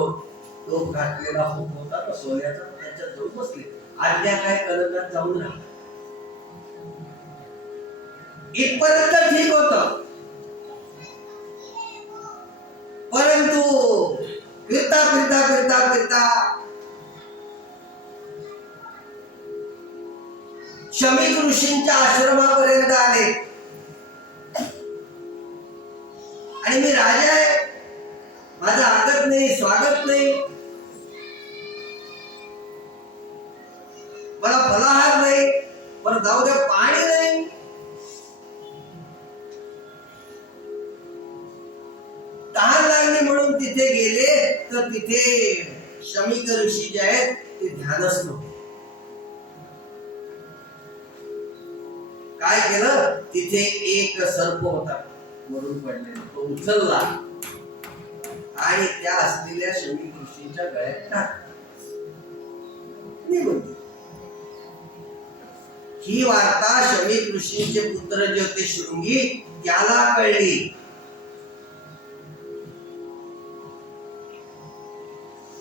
टोप घातलेला होता तो सोन्याचा त्याच्यात जाऊन बसले. आज्ञा काय कनकात जाऊन राहा. इथपर्यंत ठीक होत, परंतु फिरता फिरता फिरता फिरता शमीक ऋषींच्या आश्रमापर्यंत आले. आणि मी राजा आहे, माझं आगत नाही स्वागत नाही, मला फलाहार नाही, पण जाऊ द्या पाणी नाही. तहान लागली म्हणून तिथे गेले तर तिथे शमीक ऋषी जे आहेत ते ध्यानस्थ होते. काय केलं तिथे एक सर्प होता मरून पडलेला, तो उचलला आणि त्या असलेल्या शमीक ऋषींच्या गळ्यात टाकला. ही वार्ता शमीक ऋषींचे पुत्र जे होते शृंगी त्याला कळली.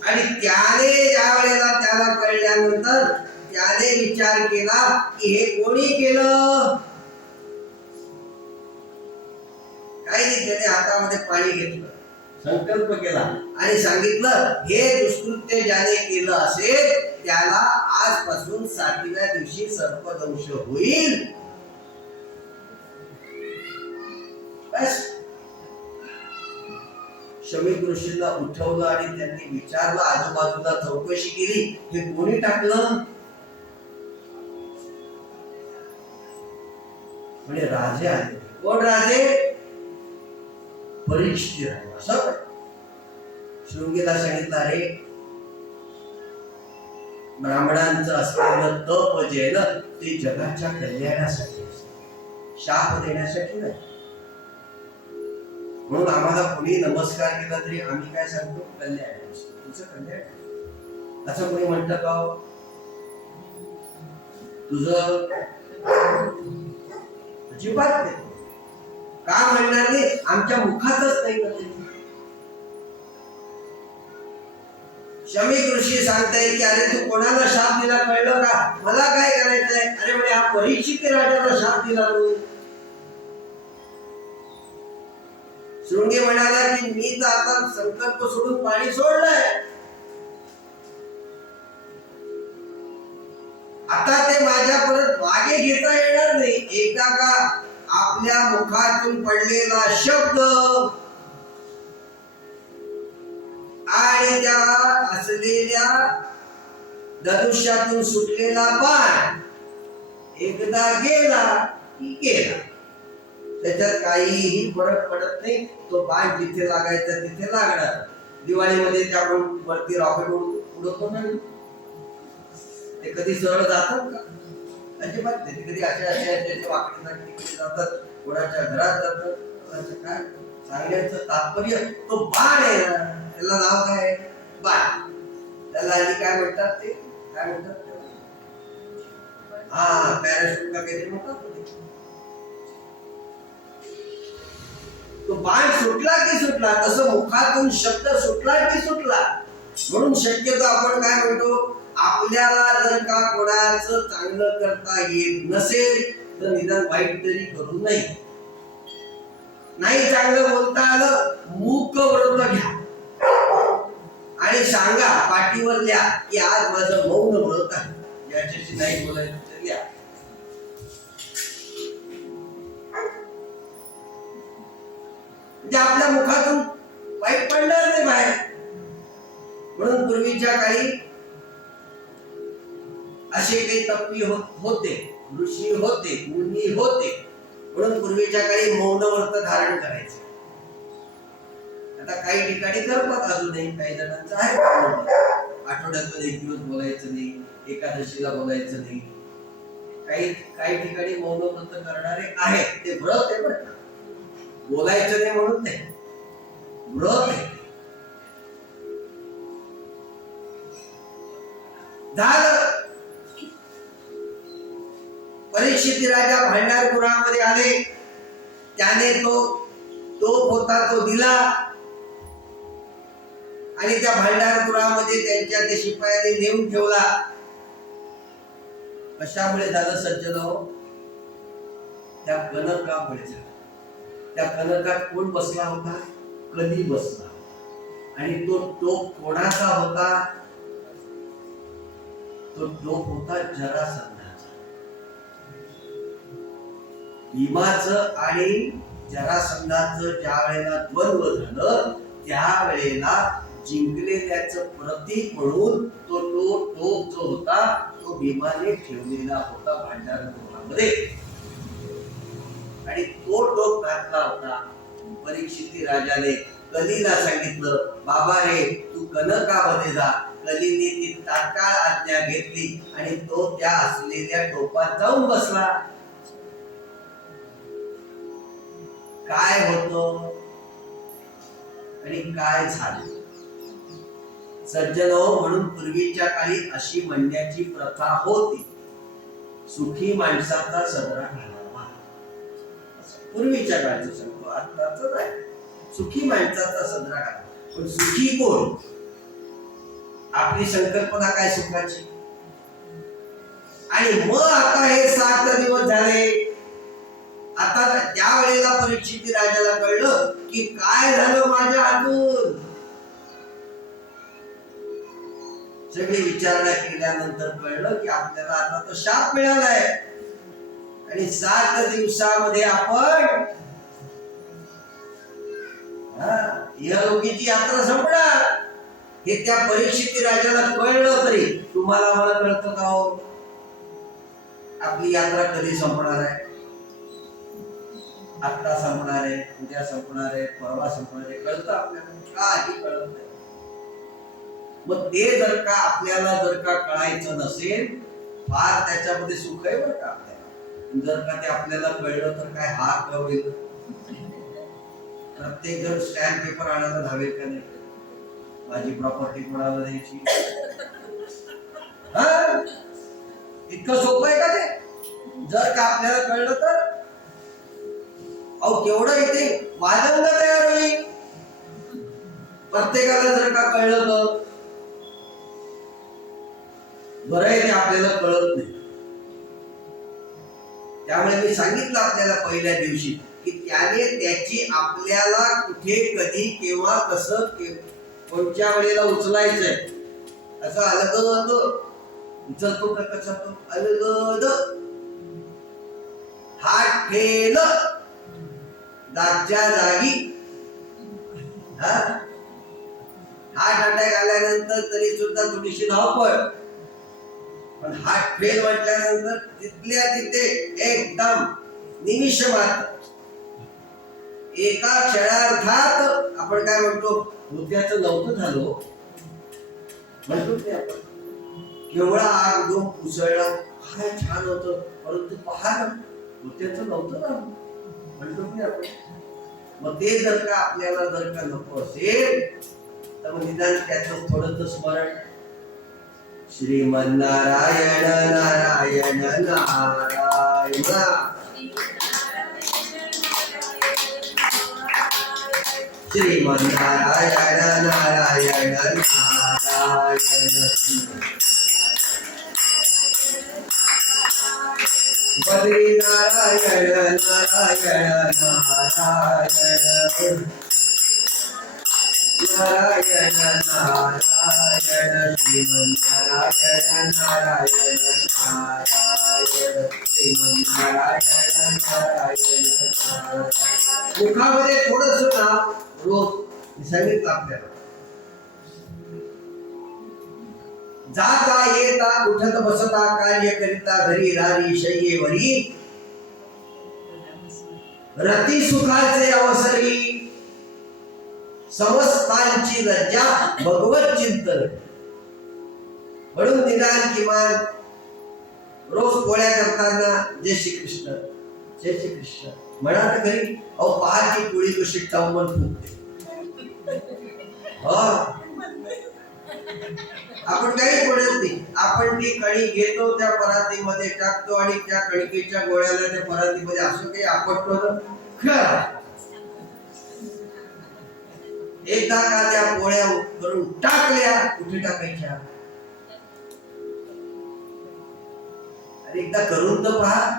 आणि त्याने ज्या वेळेला त्याला कळल्यानंतर त्याने विचार केला की हे कोणी केलं. काही नाही, त्याने हातामध्ये पाणी घेतलं, संकल्प केला आणि सांगितलं, हे दुष्कृत्य ज्याने केलं असेल त्याला आजपासून 7व्या दिवशी सर्पदंश होईल. बस शमीक ऋषीला उठवलं आणि त्यांनी विचारलं, आजूबाजूला चौकशी केली, हे कोणी टाकलं? म्हणजे राजे आले. कोण राजे? परीक्षित राजे. असं शृंगीला सांगितलं, अरे ब्राह्मणांचं असलेलं तप जे आहे ना, ते जगाच्या कल्याणासाठी, शाप देण्यासाठी नाही. म्हणून आम्हाला कोणी नमस्कार केला तरी आम्ही काय सांगतो? कल्याण, तुझं कल्याण. असं कोणी म्हणतं का? तुझं अजिबात नाही. का म्हणणार नाही? आमच्या मुखातच नाही ना. शमीक ऋषी सांगतायत की अरे तू कोणाला शाप दिला कळलं का? मला काय करायचंय? अरे म्हणजे हा परीक्षित राजाला शाप दिला. शृंगी म्हणाला की मी तर आता संकल्प सोडून पाणी सोडलंय, आता ते माझ्या परत मागे घेता येणार नाही. एकदा का आपल्या मुखातून पडलेला शब्द आणि त्या असलेल्या धनुष्यातून सुटलेला बाण एकदा गेला की गेला, त्याच्यात काहीही फरक पडत नाही. तो बाण जिथे लागायचा तिथे लागणार. दिवाळीमध्ये त्या वरती रॉकेट उडवतो ना, ते कधी सरळ जातात का? अजिबात नाही. कधी असे वाकडे जातात, कोणाच्या घरात जातात. काय सांगण्याचं तात्पर्य, तो बाण आहे ना, त्याला नाव काय? बाण. त्याला आधी काय म्हणतात? ते काय म्हणतात? हा, पॅराशूट का काहीतरी म्हणतात. तो बाण सुटला की सुटला, तसं मुखातून शब्द सुटला की सुटला. म्हणून शक्यतो आपण काय म्हणतो, आपल्याला जर का कोणाचं चांगलं करता येत नसेल तर निदान वाईट तरी करू नये. नाही चांगलं बोलता आलं, मूक व्रत घ्या आणि सांगा, पाठीवर लिहा की आज माझं मौन व्रत आहे, याच्याशी नाही बोलायचं तर लिहा. म्हणजे आपल्या मुखातून वाईट पडणार नाही बाहेर. म्हणून पूर्वीच्या काळी असे काही तपी होते, ऋषी होते, मुनी होते. म्हणून पूर्वीच्या काळी मौन व्रत धारण करायचे. आता काही ठिकाणी करतात अजूनही, काही जणांचं आहे आठवड्यातून 1 दिवस बोलायचं नाही, एकादशीला बोलायचं नाही. काही ठिकाणी मौन व्रत करणारे आहेत. ते व्रत आहे बरं, बोलायचं नाही म्हणून नाही, व्रत आहे. झालं. परीक्षित राजा भांडारपुरामध्ये आले, त्याने तो तोप होता तो दिला आणि त्या भांडारपुरामध्ये त्यांच्या ते शिपायाने नेऊन ठेवला. कशामुळे झालं सज्जनो? त्या कनकामुळे झालं. त्या कनकात कोण बसला होता? कली बसला. आणि तो टोप कोणाचा होता? तो टोप होता जरासंधाचा. भीमाचं आणि जरासंधाचं ज्या वेळेला द्वंद्व झालं, त्यावेळेला जिंकलेल्याचं प्रतीक म्हणून तो टोप जो होता तो भीमाने ठेवलेला होता भांडारपुरामध्ये. आणि तो टोप घातला होता. परीक्षित राजाने कलीला सांगितलं, बाबा रे तू कनकामध्ये जा. कलीने ती तात्काळ आज्ञा घेतली आणि तो त्या असलेल्या टोपात जाऊन बसला. काय होतं आणि काय झालं? सज्जनो, म्हणून पूर्वीच्या काळी अशी म्हणण्याची प्रथा होती, सुखी माणसाचा सदरा घालावा. पूर्वीच्या काळचं सांगतो, आताच नाही. सुखी माणसाचा सदरा घालावा. पण सुखी कोण? आपली संकल्पना काय सुखाची? आणि मग आता हे 7 दिवस झाले. आता ज्या वेळेला परीक्षित राजाला कळलं की काय झालं माझ्या हातून. सगळी विचारणा केल्यानंतर कळलं की आपल्याला आता तो शाप मिळालाय आणि 7 दिवसामध्ये आपण इहलोकीची यात्रा संपणार. हे त्या परीक्षित राजाला कळलं. तरी तुम्हाला मला कळतं का हो आपली यात्रा कधी संपणार आहे? आता संपणार आहे, उद्या संपणार आहे, परवा संपणार आहे, कळतं आपल्याला? काही कळत नाही. मग ते जर का आपल्याला कळायचं नसेल, फार त्याच्यामध्ये सुख आहे बरं का आपल्याला. जर का ते आपल्याला कळलं तर काय हात होईल. प्रत्येक जण स्टॅम्प पेपर आणायला धावेल का नाही? माझी प्रॉपर्टी कोणाला द्यायची? इतकं सोपं आहे का ते? जर का आपल्याला कळलं तर अहो केवढं इथे वादंग तयार होईल. प्रत्येकाला जर का कळलं तर बरं आहे, ते आपल्याला कळत नाही. त्यामुळे मी सांगितलं आपल्याला पहिल्या दिवशी की त्याने त्याची आपल्याला कुठे कधी केव्हा कसं कोणत्या वेळेला उचलायचंय असं अलगद उचलतो का कसा तो अलगद हात ठेल दागच्या जागी. हार्ट अटॅक आल्यानंतर तरी सुद्धा थोडीशी धावपळ, पण हार्ट फेल म्हटल्यानंतर तिथल्या तिथे एकदम निमिष मात्र एका क्षणार्धात आपण काय म्हणतो मृत्यूचं नव्हतं झालो म्हणतो ते आपण. केवढा आग जो उसळला काय छान होतं, परंतु पहा ना मृत्यूचं नव्हतं ना म्हणतो की आपण. मग ते जर का आपल्याला जर का नको असेल तर मग निदान त्याचं थोडंसं स्मरण श्रीमन्नारायण नारायण नारायण श्रीमन्नारायण नारायण नारायण बद्री नारायण नारायण नारायण नारायण नारायण श्रीमन्नारायण नारायण नारायण श्रीमन्नारायण नारायण नारायण. मुखामध्ये थोडंसं नाव रोज सांगितलं आपल्याला. जाता येता उठत बसता कार्य करिता घरी रारी शय्येवरी रती सुखाचे अवसरी समस्तांची लज्जा भगवत चिंतन. म्हणून निदान किमान रोज पोळ्या करताना जय श्री कृष्ण जय श्री कृष्ण म्हणा तर घरी. अहो पहाची पोळी कशी टवमन फुगते. आपण काही बोलत नाही. आपण ती कणिक घेतो त्या परातीमध्ये टाकतो आणि त्या कणिकेच्या गोळ्याला त्या परातीमध्ये असं काही आपटतो ना. एकदा का त्या पोळ्या करून टाकल्या कुठे टाकायच्या? आणि एकदा करून तर पहा.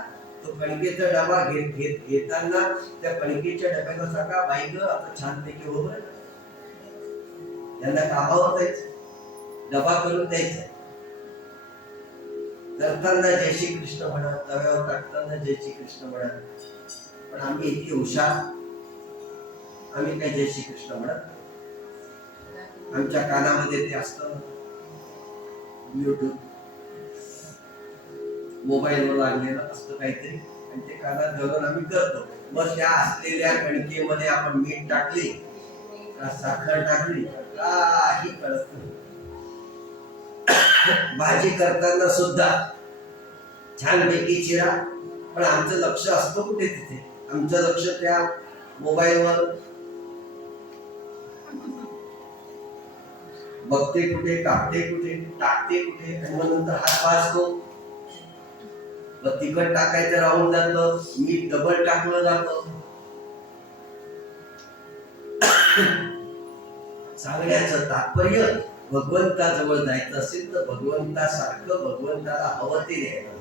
तो कणकेचा डबा घेताना त्या कणकेच्या डब्याला सांगा बाई ग आता छानपैकी हो बरं. यांना कामावर जायचं डबा करून द्यायचा. करताना जय श्री कृष्ण म्हणा, तव्यावर टाकताना जय श्री कृष्ण म्हणा. पण आम्ही इतकी हुशार, आम्ही काय जय श्री कृष्ण म्हणत. आमच्या कानामध्ये ते असतं ब्लूटूथ मोबाईलवर लागलेलं असतं काहीतरी आणि ते कानात घालून आम्ही करतो. मग त्या असलेल्या कणकेमध्ये आपण मीठ टाकले का साखर टाकली काही कळत नाही. भाजी करताना सुद्धा छानपैकी चिरा, पण आमचं लक्ष असतं कुठे तिथे? आमचं लक्ष त्या मोबाईलवर. बघते कुठे, कापते कुठे, टाकते कुठे आणि मग नंतर हात वाजतो. मग तिखट टाकायचं राहून जातं, मीठ डबल टाकलं जातं. सांगण्याचं तात्पर्य भगवंताजवळ जायचं असेल तर भगवंतासारखं भगवंताला हवं ते द्यायचं.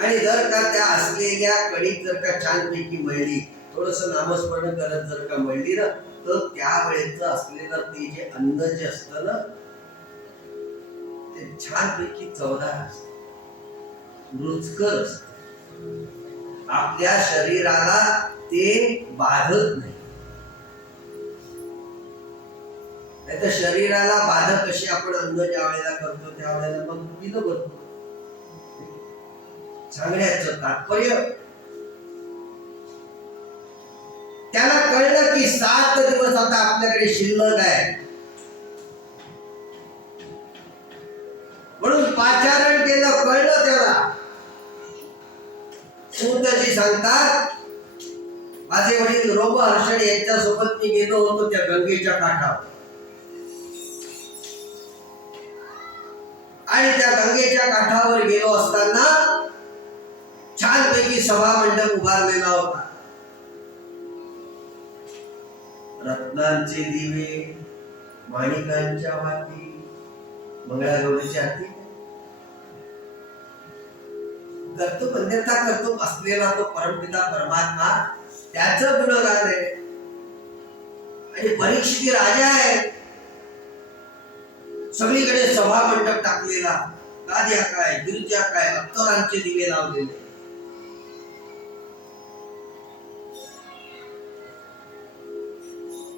आणि जर का त्या असलेल्या कणिक जर का छानपैकी मळली थोडस नामस्मरण करत जर का म्हणली ना तर त्यावेळेच असलेलं ते जे अन्न जे असतं ना ते छानपैकी चवदार असत, रुचकर असत, आपल्या शरीराला ते बाधत नाही. नाहीतर शरीराला बाधक कशी आपण अन्न ज्या वेळेला करतो त्यावेळेला मग पिलं करतो. सांगण्याचं तात्पर्य त्याला कळलं की 7 दिवस आता आपल्याकडे शिल्लक आहे, म्हणून पाचारण केलं. कळलं त्याला. सूतजी सांगतात माझे वडील रोमहर्षण यांच्या सोबत मी गेलो होतो त्या गंगेच्या काठावर, आणि त्या गंगेच्या काठावर गेलो असताना छानपैकी सभा मंडप उभारलेला होता. रत्नांचे दिवे, माणिकांच्या वाती, मंगळागौरीच्या हाती, कर्तुक अन्यथा कर्तुक असलेला तो परमपिता परमात्मा त्याचं गुणगान आहे. आणि परीक्षित राजा आहे, सगळीकडे सभा मंडप टाकलेला, गाद्या काय, गिरजा काय, अत्तरांचे दिवे लावलेले.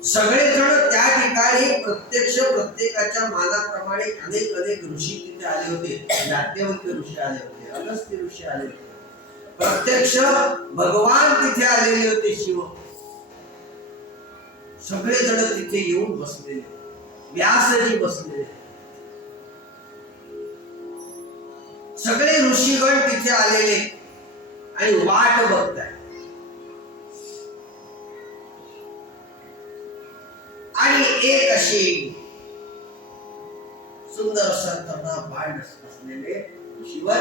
सगळेजण त्या ठिकाणी प्रत्यक्ष प्रत्येकाच्या मानाप्रमाणे अनेक अनेक ऋषी तिथे आले होते. नाट्यवंत ऋषी आले होते, अगस्त्य ऋषी आले होते, प्रत्यक्ष भगवान तिथे आलेले होते, शिव. सगळेजण तिथे येऊन बसलेले, व्यासजी बसलेले, सगळे ऋषीगण तिथे आलेले आणि वाट बघताय. आणि एक अशी सुंदर असा तरुणा बाळ असलेले ऋषीवर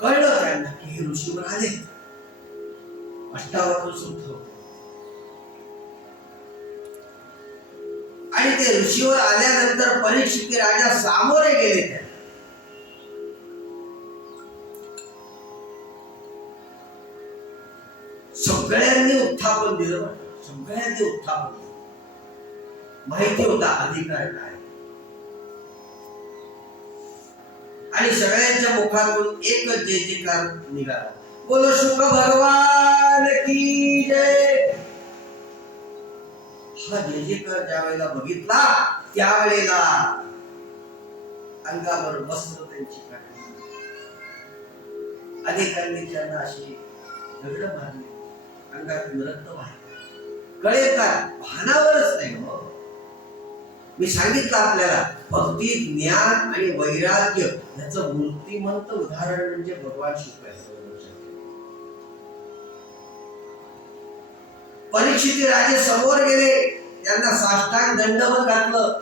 कळलं त्यांना की हे ऋषीवर आले, अष्टावक्र सूत. आणि ते ऋषीवर आल्यानंतर परीक्षित राजा सामोरे गेले. त्या सगळ्यांनी उत्थापन दिलं, सगळ्यांनी उत्थापन दिलं. माहिती होता अधिकार काय, आणि सगळ्यांच्या मुखातून एकच जय जयकार निघाला, बोलो शुक भगवान की जय. हा जय जयकार ज्या वेळेला बघितला त्यावेळेला अंगावर वस्त्र त्यांची काढली, अनेकांनी त्यांना अशी दगड मारली, अंगातून रक्त वाहते. कळेल का? भानावरच नाही. हो, मी सांगितलं आपल्याला भक्ती, ज्ञान आणि वैराग्य याचं मूर्तिमंत उदाहरण म्हणजे भगवान शुक्राचार्य. परीक्षित राजे समोर गेले, त्यांना साष्टांग दंडवत घातलं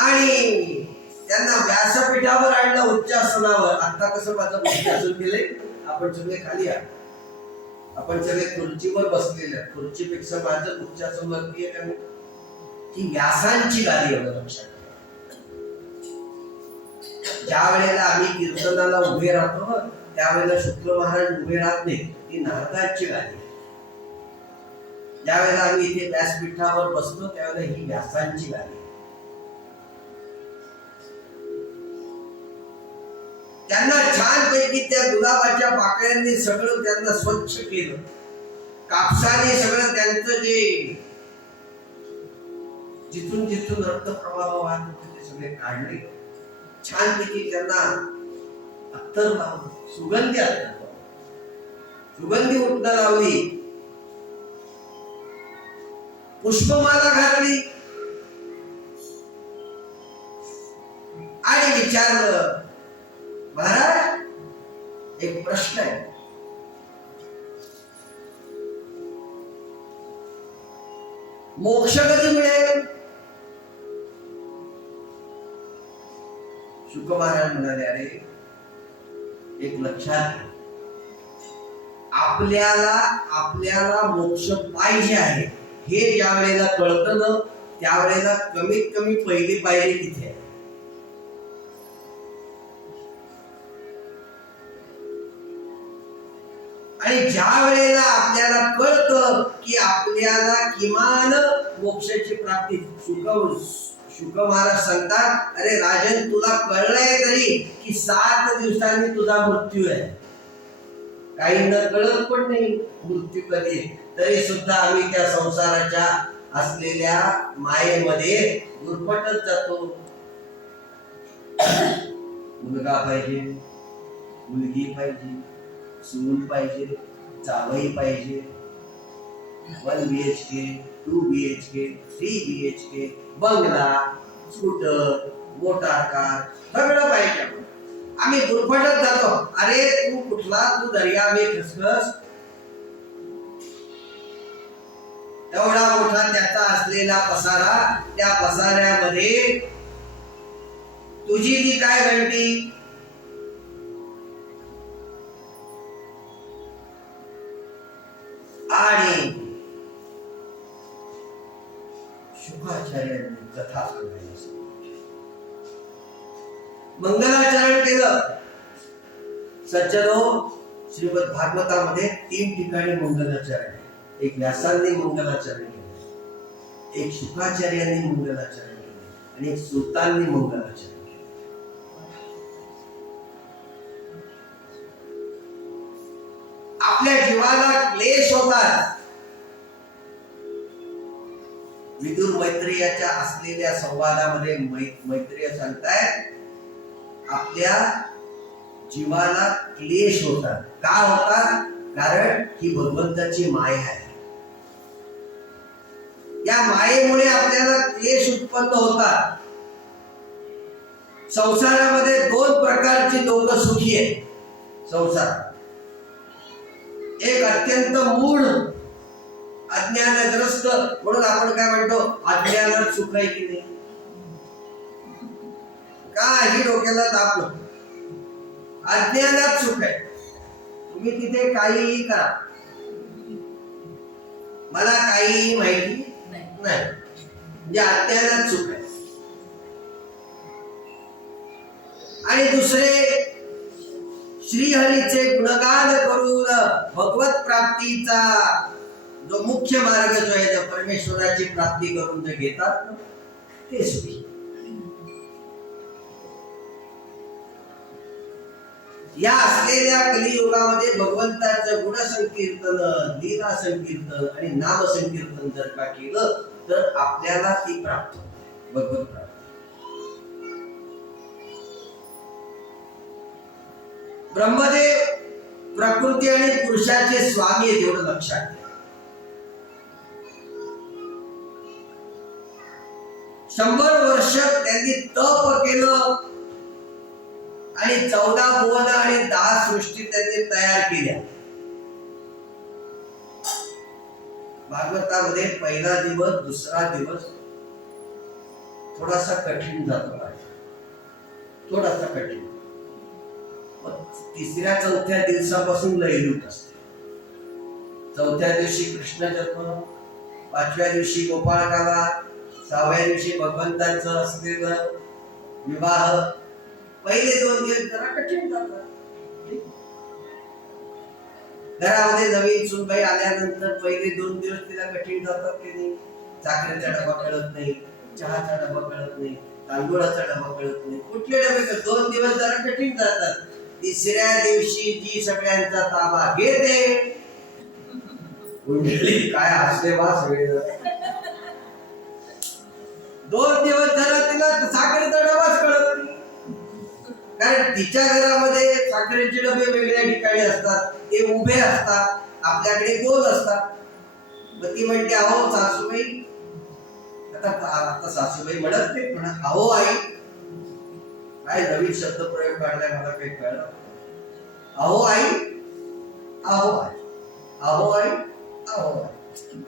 आणि त्यांना व्यासपीठावर आणलं, उच्चासनावर. आता कसं माझं उच्चासन केलंय, आपण सगळे खाली आहात, आपण सगळे खुर्चीवर बसलेले. खुर्चीपेक्षा माझं उच्चासन वरती आहे, ही व्यासांची गादी. एवढं लक्षात ठेवा. ज्या वेळेला आम्ही कीर्तनाला उभे राहतो त्यावेळेला शुक्र महाराज उभे राहत नाही, ती नारदांची गादी. ज्या वेळेला आम्ही इथे व्यासपीठावर बसतो त्यावेळेला ही व्यासांची गादी. त्यांना छानपैकी त्या गुलाबाच्या पाकळ्यांनी सगळं त्यांना स्वच्छ केलं, कापसाने सगळं त्यांचं जे जिथून जिथून रक्तप्रवाह वाहत होते ते सगळे काढले. छानपैकी त्यांना अत्तर लावलं, सुगंधी अत्तर, सुगंधी उठणं लावली, पुष्पमाला घातली आणि विचारलं, महाराज एक प्रश्न आहे, मोक्ष कधी मिळेल? शुक महाराज म्हणाले, अरे एक लक्षात घे, आपल्याला मोक्ष पाहिजे आहे हे ज्या वेळेला कळतं ना त्यावेळेला कमीत कमी पहिली पायरी तिथे आहे. आणि ज्या वेळेला आपल्याला कळतं की आपल्याला किमान मोक्षाची प्राप्ती, शुक महाराज सांगतात, अरे राजन तुला कळलंय तरी की 7 दिवसांनी तुझा मृत्यू आहे, काही न कळत पण नाही मृत्यू कधी आहे, तरी सुद्धा आम्ही त्या संसाराच्या असलेल्या मायेमध्ये गुरफटत जातो. मुलगा पाहिजे, मुलगी पाहिजे, सून पाहिजे, जावई पाहिजे, 1 BHK, 2 BHK, 3 BHK, बंगला, स्कूटर, मोटार कार, सगळं पाहिजे. आम्ही गुरफटत जातो. अरे तू कुठला, तू दर्या में खसखस. एवढा मोठा त्याचा असलेला पसारा, त्या पसाऱ्यामध्ये तुझी ती काय घंटी, आणि शुकाचार्यांनी कथा सांगायला मंगलाचरण केलं. सज्जनो, श्रीमद भागवतामध्ये 3 ठिकाणी मंगलाचरण आहे. एक व्यासांनी मंगलाचरण केलं, एक शुकाचार्यांनी मंगलाचरण केलं, आणि एक सुतांनी मंगलाचरण केलं. आपल्या जीवाला क्लेश होतात. विदुर मैत्रेयाच्या असलेल्या संवादामध्ये मैत्रेय सांगतायत आपल्या जीवाला क्लेश होतात. का होतात? कारण ही भगवंताची माया आहे. या मायेमुळे आपल्याला क्लेश उत्पन्न होतात. संसारामध्ये 2 प्रकारची लोक सुखी आहेत. संसार एक अत्यंत मूढ अज्ञानग्रस्त, म्हणून आपण काय म्हणतो, अज्ञानात सुख आहे की नाही, काही डोक्याला ताप नको, अज्ञानात सुख आहे. तुम्ही तिथे काहीही करा, मला काहीही माहिती नाही, म्हणजे अज्ञानात सुख आहे. आणि दुसरे श्रीहरीचे गुणगान करून भगवत प्राप्तीचा जो मुख्य मार्ग जो आहे, जो परमेश्वराची प्राप्ती करून जे घेतात ते सुखी. या असलेल्या कलियुगामध्ये भगवंताचं गुणसंकीर्तन, लीला संकीर्तन आणि नाम संकीर्तन जर का केलं तर आपल्याला ती प्राप्त होते, भगवत प्राप्ती. ब्रह्मदेव प्रकृती आणि पुरुषाचे स्वामी आहेत, एवढं लक्षात घ्या. 100 वर्ष त्यांनी तप केलं आणि 14 भुवन आणि 10 सृष्टी त्यांनी तयार केल्या. भागवतामध्ये पहिला दिवस, दुसरा दिवस थोडासा कठीण जातो, थोडासा कठीण. तिसऱ्या चौथ्या दिवसापासून लयलूट असते. चौथ्या दिवशी कृष्ण जन्म, 5व्या दिवशी गोपाळकाला, 6व्या दिवशी भगवंतांचं असलेलं विवाह. पहिले 2 दिवस जरा कठीण जातात. घरामध्ये नवीन सुनबाई आल्यानंतर पहिले 2 दिवस तिला कठीण जातात की नाही. साखरेचा डबा कळत नाही, चहाचा डबा कळत नाही, तांदूळाचा डबा कळत नाही, कुठले डबे. 2 दिवस जरा कठीण जातात. तिसऱ्या दिवशी जी सगळ्यांचा ताबा घेते, काय हसले बा सगळे. 2 दिवस जरा तिला साखरेचा डबाच कळत नाही, कारण तिच्या घरामध्ये साखरेचे डबे वेगळ्या ठिकाणी असतात, ते उभे असतात, आपल्याकडे गोल असतात. मग ती म्हणते, अहो सासूबाई, आता सासूबाई म्हणत नाही, म्हणत अहो आई, काय नवीन शब्द प्रयोग काढलाय मला काही कळलं. अहो आई, अहो आई, अहो आई, अहो आई.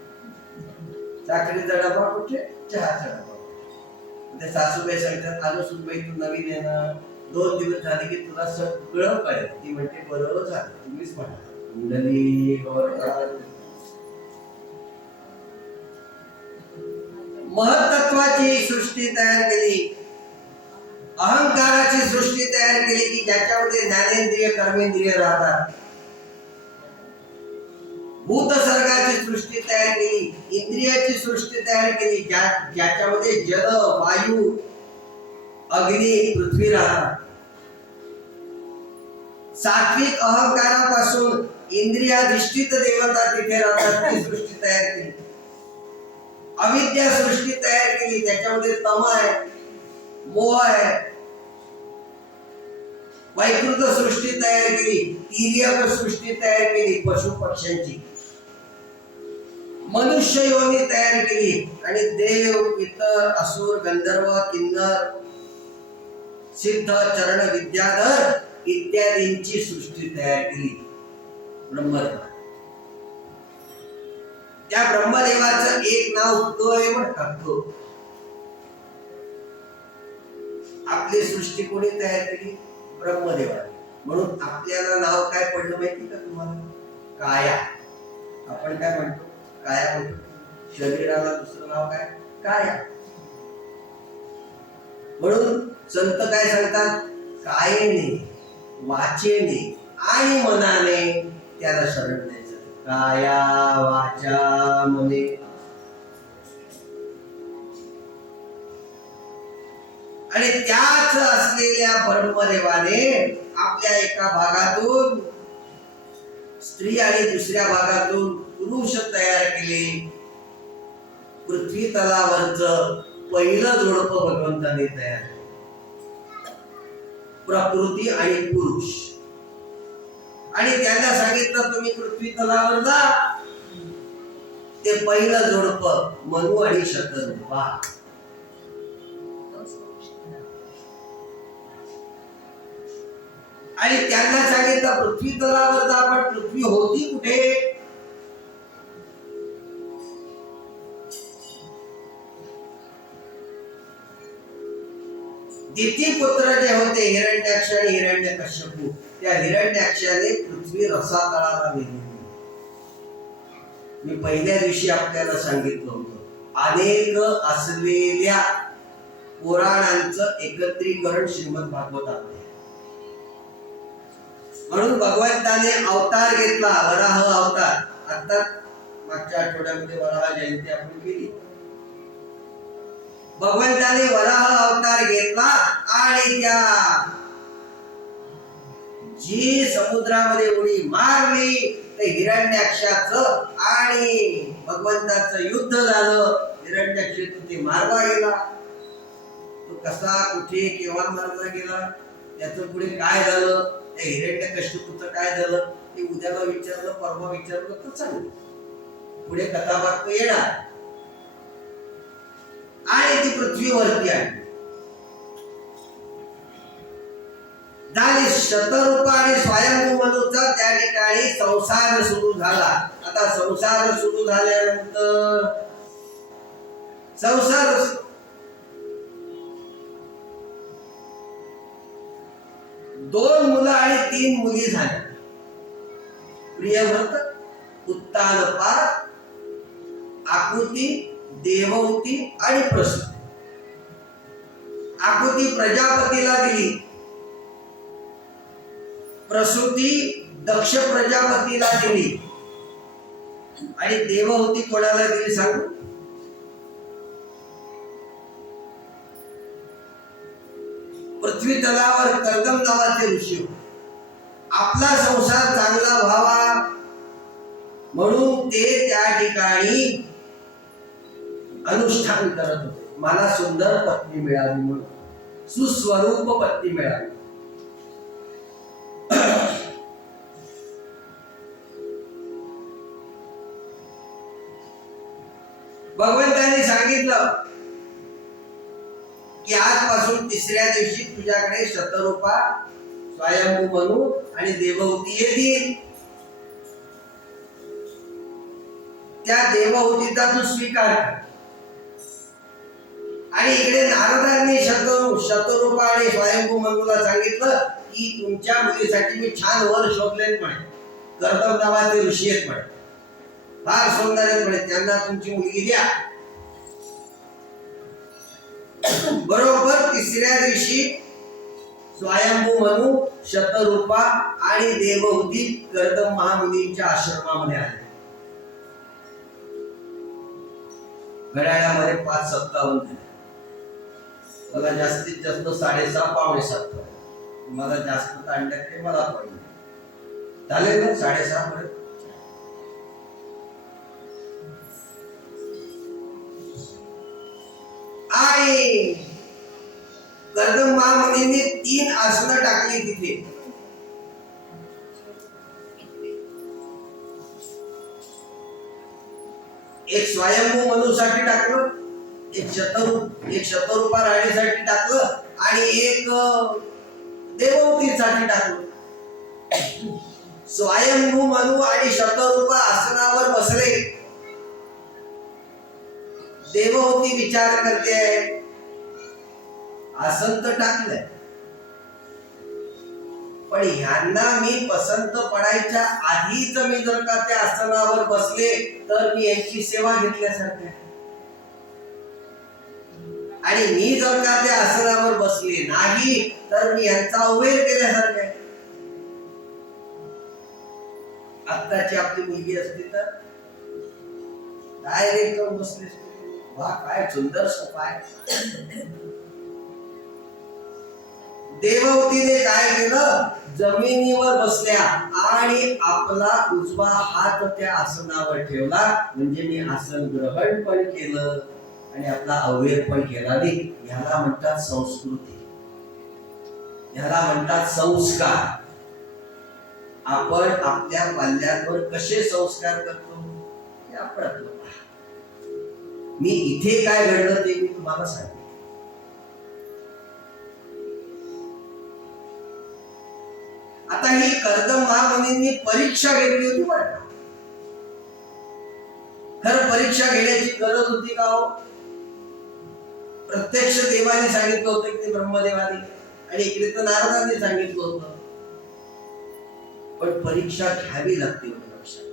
साखरेचा डबा कुठे, चहाचा डबा कुठे. ते सासूबाई सांगतात, आलो सुनबाई तू नवीन आहे ना, 2 दिवस झाले की तुला सगळं कळेल. ती म्हणते बरोबर झालं, तुम्हीच म्हणा. कुंडली महत्त्वाची सृष्टी तयार केली, अहंकाराची सृष्टी तयार केली की ज्याच्यामध्ये ज्ञानेंद्रिय कर्मेंद्रिय राहतात. भूत सर्गाची सृष्टी तयार केली, इंद्रियाची सृष्टी तयार केली, ज्याच्यामध्ये जल, वायू, अग्नी, पृथ्वी राहतात. सात्विक अहंकारापासून इंद्रियाधिष्ठित देवता तिथे राहतात, ती सृष्टी तयार केली. अविद्या सृष्टी तयार केली, त्याच्यामध्ये तम आहे, मोह आहे. वैकृत सृष्टी तयार केली, तिर्यक सृष्टी तयार केली, पशु पक्ष्यांची. मनुष्य योनी तयार केली आणि देव, पितर, असुर, गंधर्व, किन्नर, सिद्ध, चरण, विद्याधर इत्यादींची सृष्टी तयार केली. ब्रह्मदेव, त्या ब्रह्मदेवाचं एक नाव क म्हणतात. आपली सृष्टी कोणी तयार केली? ब्रह्मदेवाने. म्हणून आपल्याला नाव काय पडलं माहिती का तुम्हाला? काया. आपण काय म्हणतो? काया म्हणतो. शरीराला दुसरं नाव काय? काया. म्हणून संत काय सांगतात? कायेने, वाचेने आणि मनाने त्याला शरण द्यायचं. काया वाचा मने. आणि त्याच असलेल्या ब्रह्मदेवाने आपल्या एका भागातून स्त्री आणि दुसऱ्या भागातून पुरुष तयार केले. पृथ्वी तलावरचं पहिलं जोडपं भगवंताने तयार केलं. प्रकृती आणि पुरुष. आणि त्यांना सांगितलं तुम्ही पृथ्वी तलावर जा. ते पहिलं जोडपं मनु आणि शतरूपा. आणि त्यांना सांगितलं पृथ्वी तलावर जा, पण पृथ्वी होती कुठे? दिती पुत्र जे होते हिरण्याक्ष आणि हिरण्यकश्यपू, त्या हिरण्याक्षाने पृथ्वी रसातळाला नेली. मी पहिल्या दिवशी आपल्याला सांगितलं होतं, अनेक असलेल्या पुराणांचं एकत्रीकरण श्रीमद भागवतात. म्हणून भगवंताने अवतार घेतला, वराह अवतार. आता मागच्या आठवड्यामध्ये वराह जयंती आपण केली. भगवंताने वराह अवतार घेतला आणि त्या जी समुद्रामध्ये उडी मारली ते हिरण्याक्षाचं आणि भगवंताचं युद्ध झालं. हिरण्याक्ष तिथे मारला गेला. तो कसा, कुठे, केव्हा मारला गेला, त्याचं पुढे काय झालं, त्या हिरण्यकश्यपूचं काय झालं ते उद्याला विचारलं, परवा विचारलं तर चालेल. पुढे कथाभाग येणार. आणि ती पृथ्वीवरती आहे. झाली शतरूपा आणि स्वयंभू मनुचा त्या ठिकाणी संसार सुरू झाला. आता संसार सुरू झाल्यानंतर संसार दोन मुलं आणि 3 मुली झाल्या. प्रियव्रत, उत्तानपाद, आकृती, देवहूती आणि प्रसूती. आकृती प्रजापतीला दिली, प्रसूती दक्ष प्रजापतीला दिली आणि देवहूती कोणाला दिली सांगू? पृथ्वी तलावर कर्दम नावाचे ऋषी. आपला संसार चांगला व्हावा म्हणून ते त्या ठिकाणी अनुष्ठान करत होते. मला सुंदर पत्नी मिळावी म्हणून, सुस्वरूप पत्नी मिळावी. भगवंताने सांगितलं की आजपासून 3ऱ्या दिवशी तुझ्याकडे शतरूपा, स्वयंभू मनु आणि देवहूती येतील. त्या देवहूतीचा तू स्वीकार कर. आणि इकडे नारदांनी शतरूपा आणि स्वयंभू मनुला सांगितलं की तुमच्या मुलीसाठी मी छान वर शोधलेत म्हणे. कर्दम नावाचे ऋषी आहेत म्हणे, फार सुंदर आहेत म्हणे, त्यांना तुमची मुलगी द्या. बरोबर 3ऱ्या दिवशी स्वयंभू मनु, शतरूपा आणि देवहूती कर्दम महामुनींच्या आश्रमामध्ये आले. घड्याळामध्ये 5:57 झाले. मला जास्तीत जास्त 6:30 पावणे 7 मला जास्त ताणलं ते मला पडलं. चालेल ना 6:30 पर्यंत. आणि कर्दम महामुनींनी 3 आसनं टाकली तिथे. एक स्वयंभू मनूसाठी टाकलं, एक शतरूपा राणीसाठी टाकलं आणि एक देवहूतीसाठी टाकलं. स्वयंभू मनू आणि शतरूपा आसनावर बसले. देवहूती विचार करते, आसन तर टाकलंय पण ह्यांना मी पसंत पडायच्या आधीच मी जर का त्या आसनावर बसले तर मी यांची सेवा घेतल्यासारखं आहे. आणि मी जर का त्या आसनावर बसले नाही तर मी यांचा अवहेर केल्यासारखं आहे. आत्ताची आपली मुलगी असती तर डायरेक्ट जाऊन बसली, वा काय सुंदर सोपा आहे. देवहूतीने काय केलं, जमिनीवर बसल्या आणि आपला उजवा हात त्या आसनावर ठेवला. म्हणजे मी आसन ग्रहण पण केलं आणि आपला अवहेर पण केला नाही. याला म्हणतात संस्कृती, याला म्हणतात संस्कार. आपण आपल्या पाल्यांवर कसे संस्कार करतो हे आपण. मी इथे काय घडलं ते मी तुम्हाला सांगते. आता ही कर्दम महामुनींनी परीक्षा घेतली होती बरं का. खरं परीक्षा घेण्याची गरज होती का हो? प्रत्यक्ष देवाने सांगितलं होतं की ब्रह्मदेवाने, आणि इकडे तर नारदांनी सांगितलं होतं. पण परीक्षा घ्यावी लागते लक्षात.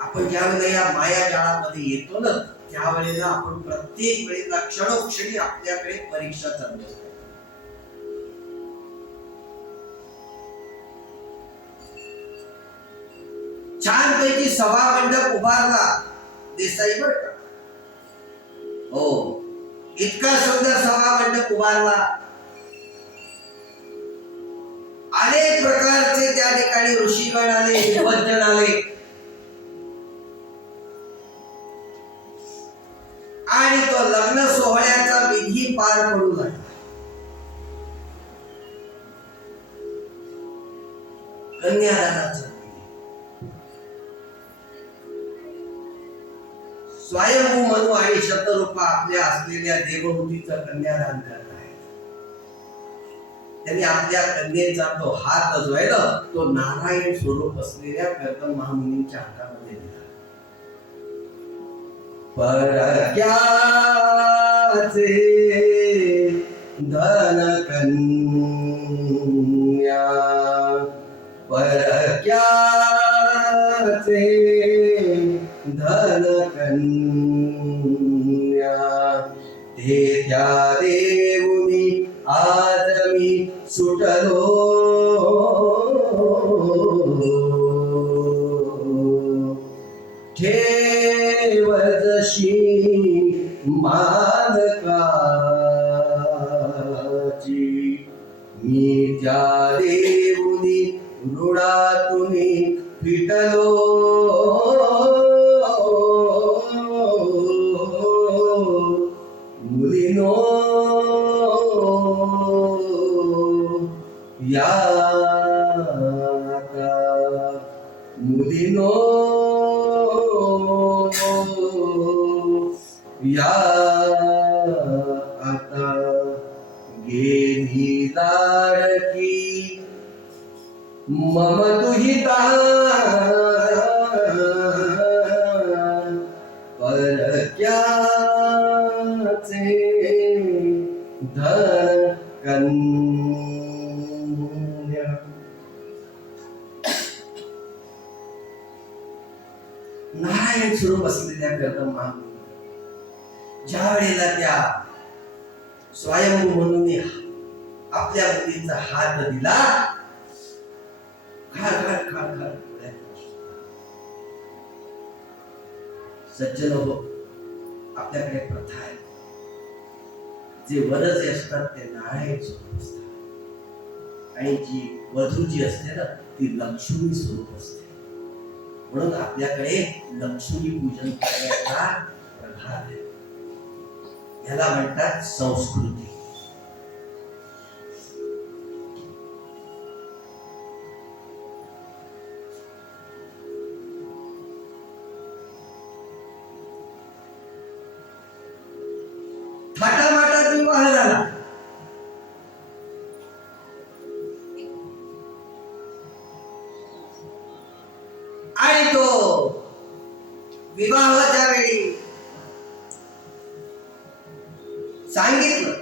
आपण ज्या वेळेला या माया जाळामध्ये येतो ना त्यावेळेला आपण प्रत्येक वेळेला क्षणोक्षणी आपल्याकडे परीक्षा चालू असते. छानपैकी सभा मंडप उभारला देसाई बर का. हो, इतका सुंदर सभा मंडप उभारला. अनेक प्रकारचे त्या ठिकाणी ऋषीगण आले, विद्वज्जन आले आणि तो लग्न सोहळ्याचा विधी पार पडू लागला. कन्यादानाचा स्वयंभू मनू आणि शतरूपा आपल्या असलेल्या देवहूतीचं कन्यादान करत आहेत. त्यांनी आपल्या कन्येचा तो हात जो आहे ना तो नारायण स्वरूप असलेल्या कर्दम महामुनींच्या हातामध्ये दिला. परक्याचे धन कन्या, परक्याचे धन कन्या, ते त्या देऊनी आज मी सुटलो. ठेव जशी मालकाची, मी त्या देऊनी ऋणातुनी फिटलो. मुलीनो या मुलीनो या आता गेली लाडकी मम तुहिता. परक्याचे धन कन्या. नारायण स्वरूप असलेल्या कर्दम महामुनी ज्या वेळेला त्या स्वयंभू म्हणून आपल्या मुलीचा हात दिला, सज्जन हो, आपल्याकडे प्रथा आहे, जे वर जे असतात ते नारायण स्वरूप असतात आणि जी वधू जी असते ना ती लक्ष्मी स्वरूप असते. म्हणून आपल्याकडे लक्ष्मी पूजन करण्याचा प्रभाव आहे. याला म्हणतात संस्कृती. थाटामाटात विवाह झाला. आणि तो विवाहाच्या वेळी सांगितलं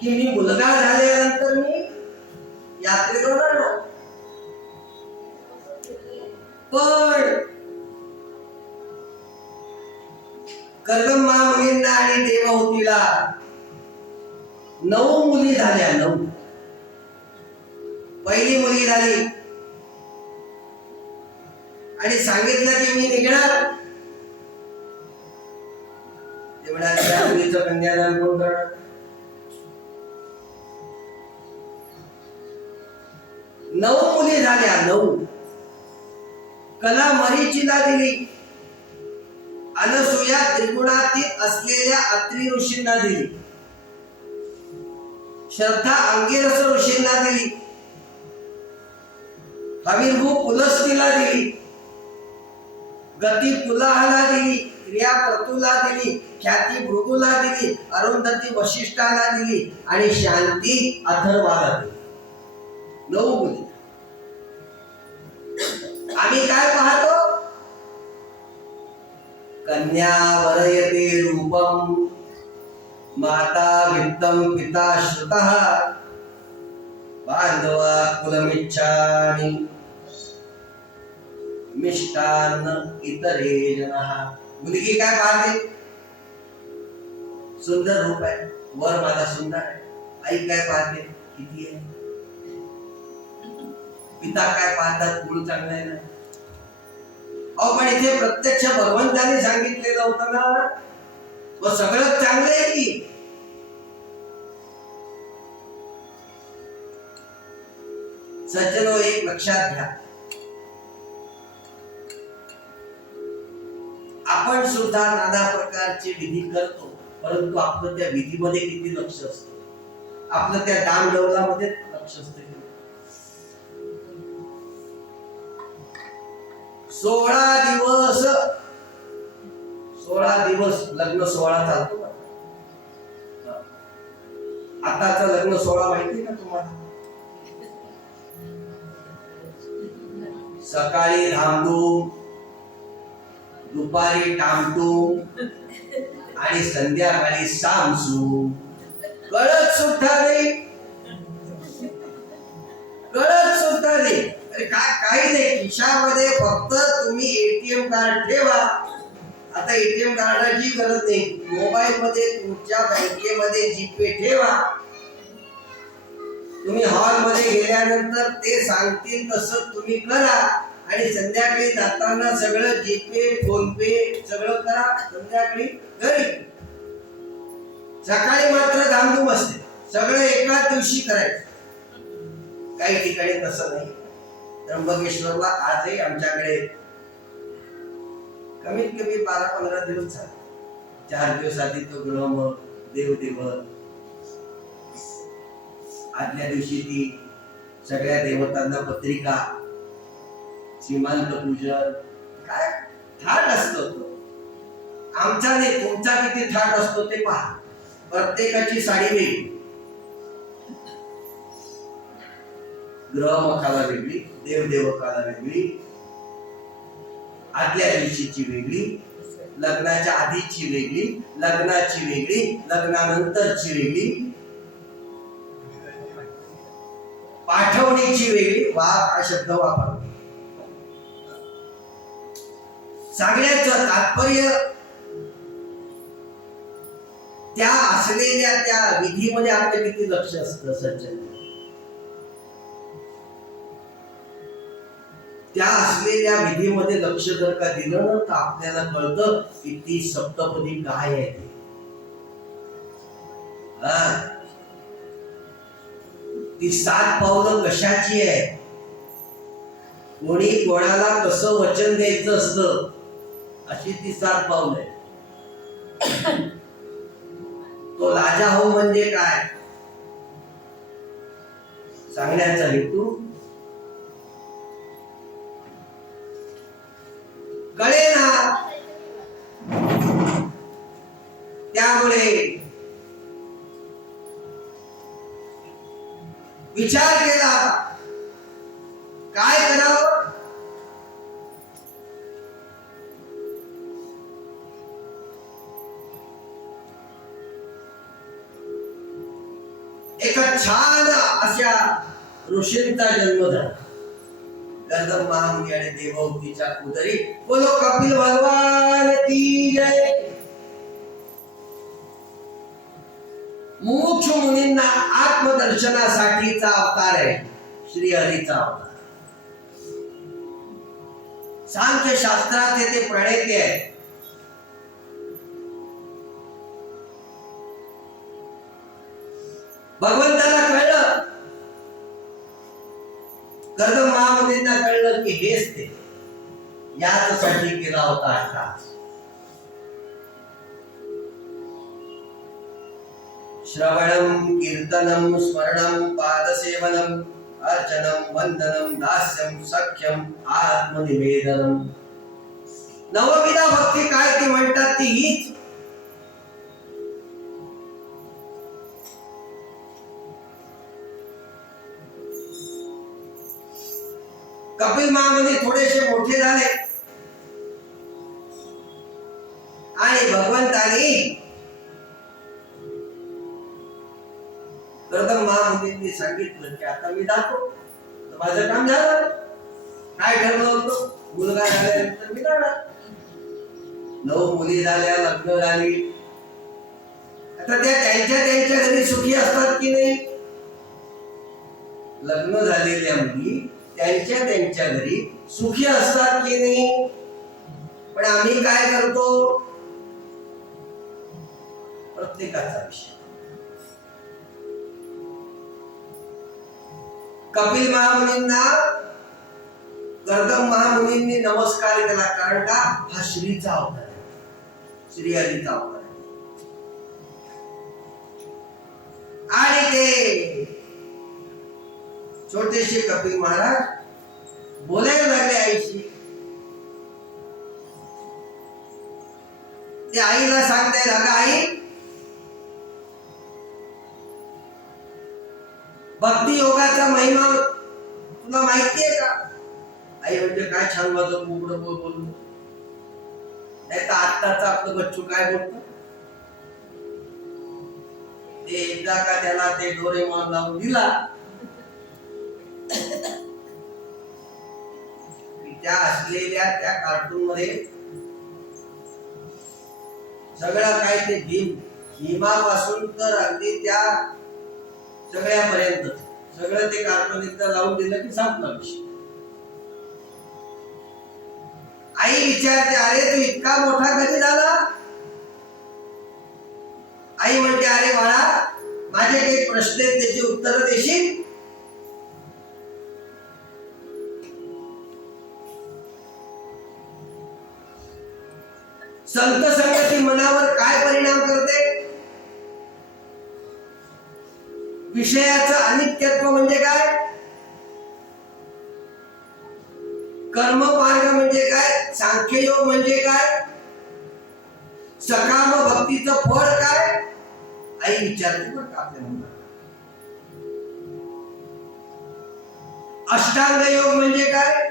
की मी मुलगा झाल्यानंतर मी यात्रेला जाणार. पण कर्दमा मुलींना आणि देवहूतीला 9 मुली झाल्या. 9. पहिली मुली झाली आणि सांगितलं की मी निघणार. ते म्हणाले त्या मुलीचं कन्यादान कोण करणार? 9 मुली झाल्या. 9. कला मरीचीला दिली. अनसूया त्रिगुणातीत असलेल्या अत्रि ऋषींना दिली. श्रद्धा अंगिरस ऋषींना दिली. हविर्भू पुलस्तीला दिली. गती पुलाहला दिली. क्रिया प्रतुला दिली. ख्याती भृगुला दिली. अरुंधती वशिष्ठाला दिली आणि शांती अथर्वाला दिली. 9 मुली. आम्ही काय पाहतो? कन्या वरयते रूपम माता वित्तम पिता श्रुतः बांधवा कुलमिच्छानि मिष्टान्न इतरे जनः. मुलगी काय पाहते? सुंदर रूप आहे, वर माझा सुंदर आहे. आई काय पाहते? किती आहे. पिता काय पाहतात? मूळ चांगलं आहे ना. पण इथे प्रत्यक्ष भगवंताने सांगितलेलं होतं ना, व सगळं चांगलं आहे की. सज्जनो, एक लक्षात घ्या, आपण सुद्धा नाना प्रकारचे विधी करतो, परंतु आपलं त्या विधीमध्ये किती लक्ष असतं? आपलं त्या डामडौलामध्ये लक्ष असतं. 16 दिवस लग्न सोहळा चालतो. आताचा लग्न सोहळा माहिती का तुम्हाला? सकाळी धामधूम, दुपारी टामटूम आणि संध्याकाळी सामसूम. कळत सुद्धा नाही. काही नाही. खिशामध्ये फक्त तुम्ही एटीएम कार्ड ठेवा. आता एटीएम कार्डाची गरज नाही. मोबाईल मध्ये तुमच्या बँकेमध्ये जीपे ठेवा. तुम्ही हॉल मध्ये गेल्यानंतर ते सांगतील तसं तुम्ही करा आणि संध्याकाळी जाताना सगळं जीपे फोन पे सगळं करा. संध्याकाळी घरी. सकाळी मात्र धामधूम असते. सगळं एकाच दिवशी करायचं. काही ठिकाणी तसं नाही. त्र्यंबकेश्वरला आजही आमच्याकडे कमीत कमी 12-15 दिवस झाले. 4 दिवस आधी तो ग्रह देवदेव, आदल्या दिवशी ती सगळ्या देवतांना पत्रिका, सीमांत पूजन. काय थाट असतो तो. आमचा नाही, तुमचा किती थाट असतो ते पहा. प्रत्येकाची साडी वेगळी, ग्रहमखाला वेगळी, देवदेवकाला वेगळी, आदल्या दिवशीची वेगळी, लग्नाच्या आधीची वेगळी, लग्नाची वेगळी, लग्नानंतरची वेगळी, पाठवणीची वेगळी. वाद हा शब्द वापर. सांगण्याचं तात्पर्य त्या असलेल्या त्या विधीमध्ये आपलं किती लक्ष असतं सज्जन. त्या असलेल्या विधीमध्ये लक्ष जर का दिलं ना तर आपल्याला कळतं की ती सप्तपदी काय आहे ते. ती 7 पावलं कशाची आहे, कोणी कोणाला कसं वचन द्यायचं असतं, अशी ती 7 पावलं आहे. तो राजा हो म्हणजे काय सांगण्याचा हेतू कळे ना. त्यामुळे विचार केला काय करावं. एका छान अशा ऋषींचा जन्म झाला. गर्दम महामुनी आणि देवहूतीच्या उदरी. बोलो कपिल भगवान की जय. मुमुक्षु मुनींना आत्मदर्शनासाठीचा अवतार आहे श्री हरीचा अवतार. सांख्य शास्त्राचे ते प्रणेते आहे. भगवंताला कळलं, गर्दम महामुनींना कळलं की हेच ते, यासाठी केला होता अट्टास. श्रवणम कीर्तनम स्मरणम पादसेवनम अर्चनम वंदनम दास्यम सख्यम आत्मनिवेदनम. नवविधा भक्ती काय ती म्हणतात ती हीच. कपिल महामुनी थोडेसे मोठे झाले आणि भगवंतानी गर्दम महामुनींनी सांगितलं की आता मी जातो, माझं काम झालं. काय ठरलं होतं, मुलगा झाल्यानंतर मी जाणार. 9 मुली झाल्या, लग्न झाली. आता त्या त्यांच्या घरी सुखी असतात की नाही. लग्न झालेल्या मुली त्यांच्या घरी सुखी असतात की नाही. पण आम्ही काय करतो, प्रत्येकाचा विषय. कपिल महामुनींना गर्दम महामुनींनी नमस्कार केला, कारण का हा श्रीचा अवतार आहे, श्री हरीचा अवतार आहे. आणि ते छोटेसे कपिल महाराज बोलायला लागले आईशी. ते आईला सांगताय, अगं आई, भक्ती योगाचा महिमा तुला माहितीये का. आई म्हणजे काय छान वाजव उघडं बोलू. नाही तर आत्ताचा आपलं बच्चू काय बोलतो, ते एकदा का त्याला ते डोरेमॉन लावून दिला, त्या असलेल्या त्या कार्टून मध्ये सगळं काय ते भीमापासून तर अगदी त्या सगळ्यापर्यंत सगळं ते कार्टून एकदा लावून दिलं की संपला विषय. आई विचारते, अरे तू इतका मोठा कधी झाला. आई म्हणते, अरे बाळा, माझे काही प्रश्न आहेत त्याची उत्तर देशील. संत संगती मनावर काय परिणाम करते. विषयाचं अनित्यत्व म्हणजे काय, कर्म मार्ग म्हणजे काय, सांख्ययोग म्हणजे काय, सकाम भक्तीचं फळ काय. आई विचारते बरं का आपल्या मनात. अष्टांग योग म्हणजे काय,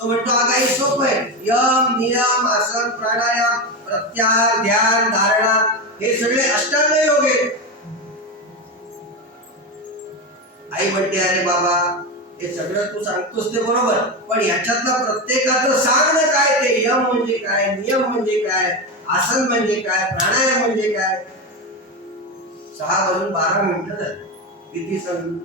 तो म्हणतो अगं सोपं आहे. यम नियम आसन प्राणायाम प्रत्याहार ध्यान धारणा हे सगळे अष्टांग योग आहेत. आई म्हणते, अरे बाबा, हे सगळं तू सांगतोस ते बरोबर, पण याच्यातला प्रत्येकाचं सांग ना काय ते. यम म्हणजे काय, नियम म्हणजे काय, आसन म्हणजे काय, प्राणायाम म्हणजे काय. 6:12 झाले. किती सांग.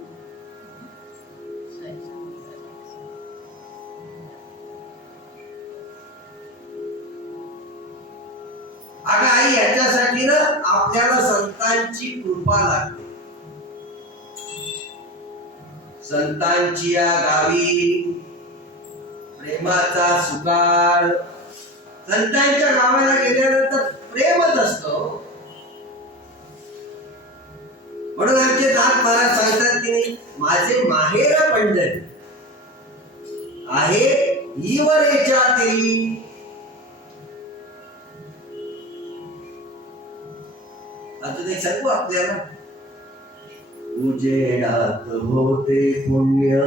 आपल्याला संतांची कृपा लागते. संतांची या गावी प्रेमाचा सुकाळ. संतांच्या गावाला गेल्यानंतर प्रेमच असतं. म्हणून आमचे नाथ महाराज सांगतात की नाही, माझे माहेर पंढरी आहे ईवरेच्या तेरी. अजून एक सांगू आपल्याला, उजेडात होते पुण्य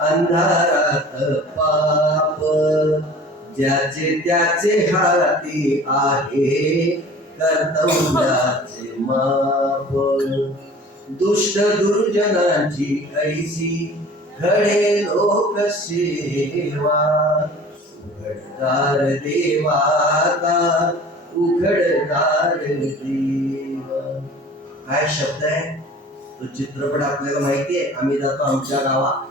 अंधारात पाप, ज्याचे त्याचे हाती आहे कर्तव्याचे माप. दुष्ट दुर्जनांची कैसी घडे लोक सेवा, उघडदार देवाता उघडदार देवा. काय शब्द आहे तो? चित्रपट आपल्याला माहिती आहे. आम्ही जातो आमच्या गावात,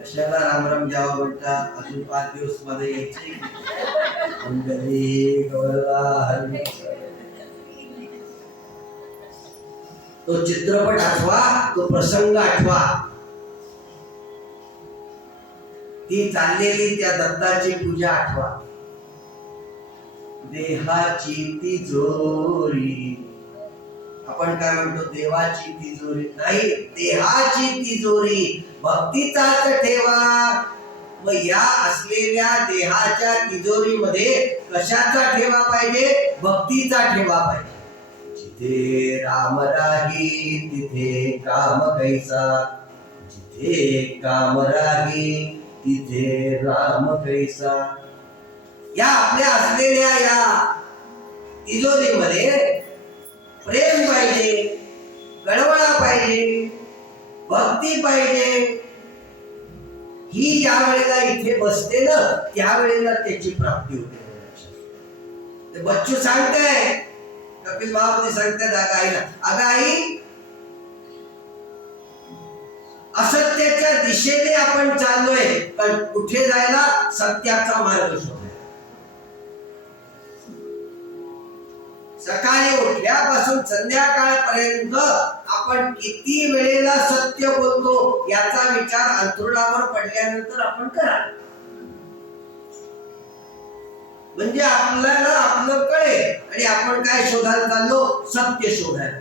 कशाला राम राम घ्यावा म्हणता, अजून 5 दिवस मध्ये यायचे. तो चित्रपट आठवा, तो प्रसंग आठवा. ती चाललेली त्या दत्ताची पूजा आठवा. देहाची तिजोरी, आपण काय म्हणतो देवाची तिजोरी नाही, देहाची तिजोरी भक्तीचाच ठेवा. मग या असलेल्या देहाच्या तिजोरीमध्ये कशाचा ठेवा पाहिजे? भक्तीचा ठेवा पाहिजे. जिथे राम राही तिथे काम कैसा, जिथे काम राही तिथे राम कैसा. या आपल्या असलेल्या या तिजोरीमध्ये प्रेम पाहिजे, कळवळा पाहिजे, भक्ती पाहिजे. ही ज्या वेळेला इथे बसते ना, त्यावेळेला त्याची प्राप्ती होते. बच्चू सांगताय, कपिल महापती सांगतात आगाईला, आगाई असत्याच्या दिशेने आपण चाललोय, पण कुठे जायला? सत्याचा मार्ग शोधायला. सकाळी उठल्यापासून संध्याकाळपर्यंत आपण किती वेळेला सत्य बोलतो याचा विचार अंथरुणावर पडल्यानंतर आपण करा. म्हणजे आपल्याला आपलं कळेल आणि आपण काय शोधायला चाललो? सत्य शोधायला.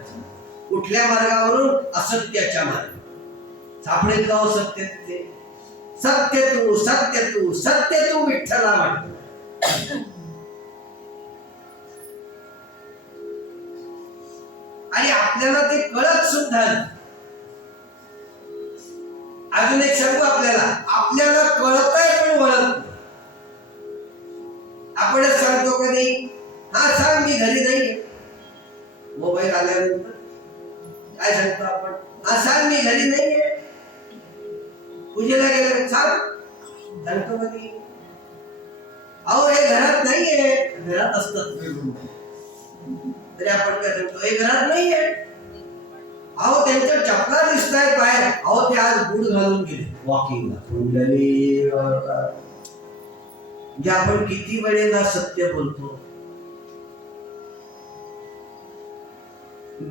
कुठल्या मार्गावरून? असत्याच्या मार्गावर. सापडेल का हो सत्य तिथे? सत्य तू सत्य तू सत्य तू विठ्ठला म्हणतो. आणि आपल्याला ते कळत सुद्धा. अजून एक सांगू आपल्याला कळतंय पण वळत. आपणच सांगतो का नाही, हा सांग मी घरी नाही. मोबाईल आल्यानंतर काय सांगतो आपण? हा सांग मी घरी नाहीये. पूजेला गेलं सांगतो का नाही? अहो हे घरात नाहीये. घरात असतात तरी आपण काय सांगतो? हे घरात नाहीये. अहो त्यांच्या चपला दिसतायत बाहेर. अहो ते आज बूट घालून गेले वॉकिंगला. कुंडली. म्हणजे आपण किती वेळेला सत्य बोलतो.